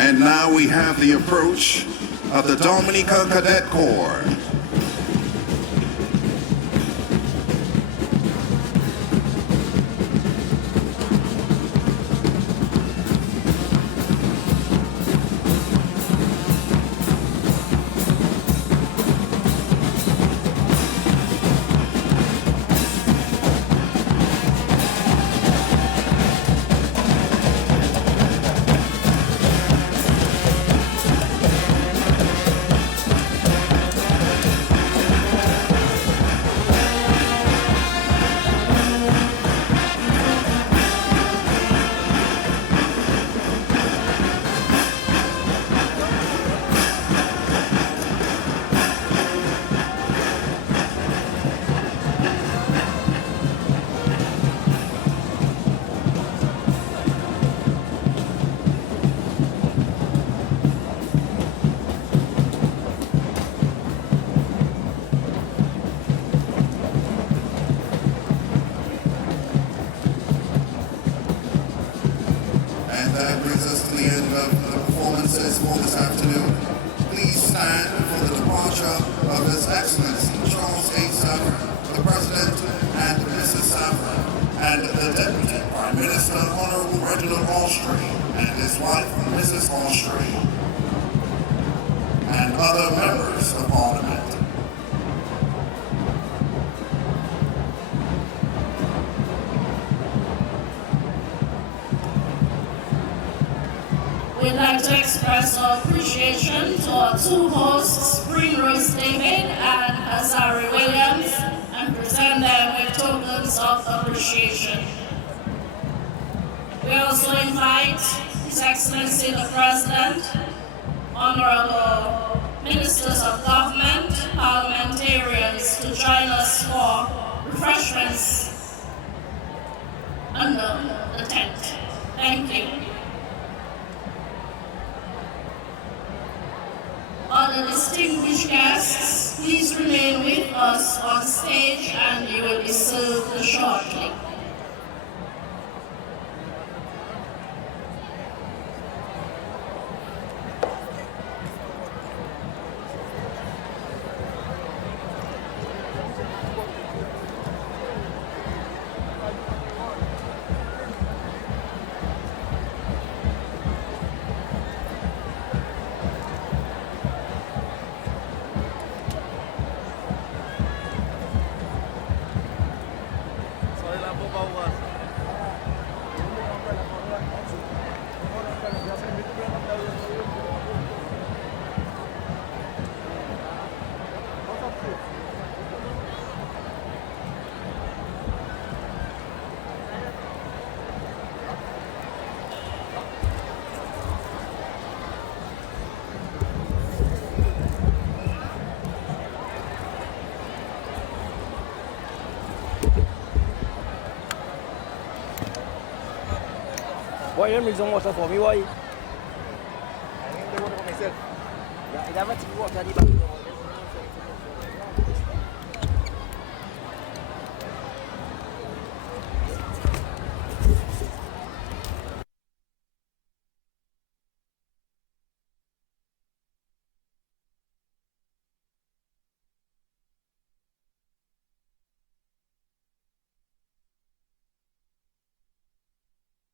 And now we have the approach of the Dominica Cadet Corps. And that brings us to the end of the performances for this afternoon. Please stand for the departure of His Excellency Charles A. Safran, the President, and Mrs. Safran, and the Deputy Prime Minister, Honorable Reginald Austray, and his wife, Mrs. Austray, and other members of Parliament. We'd like to express our appreciation to our two hosts, Primrose David and Azari Williams, and present them with tokens of appreciation. We also invite His Excellency the President, Honorable Ministers of Government, parliamentarians to join us for refreshments under the tent. Thank you. Other distinguished guests, please remain with us on stage and you will be served shortly. Why you bring some water for me? Why? I think they water for myself. Yeah, I never take water.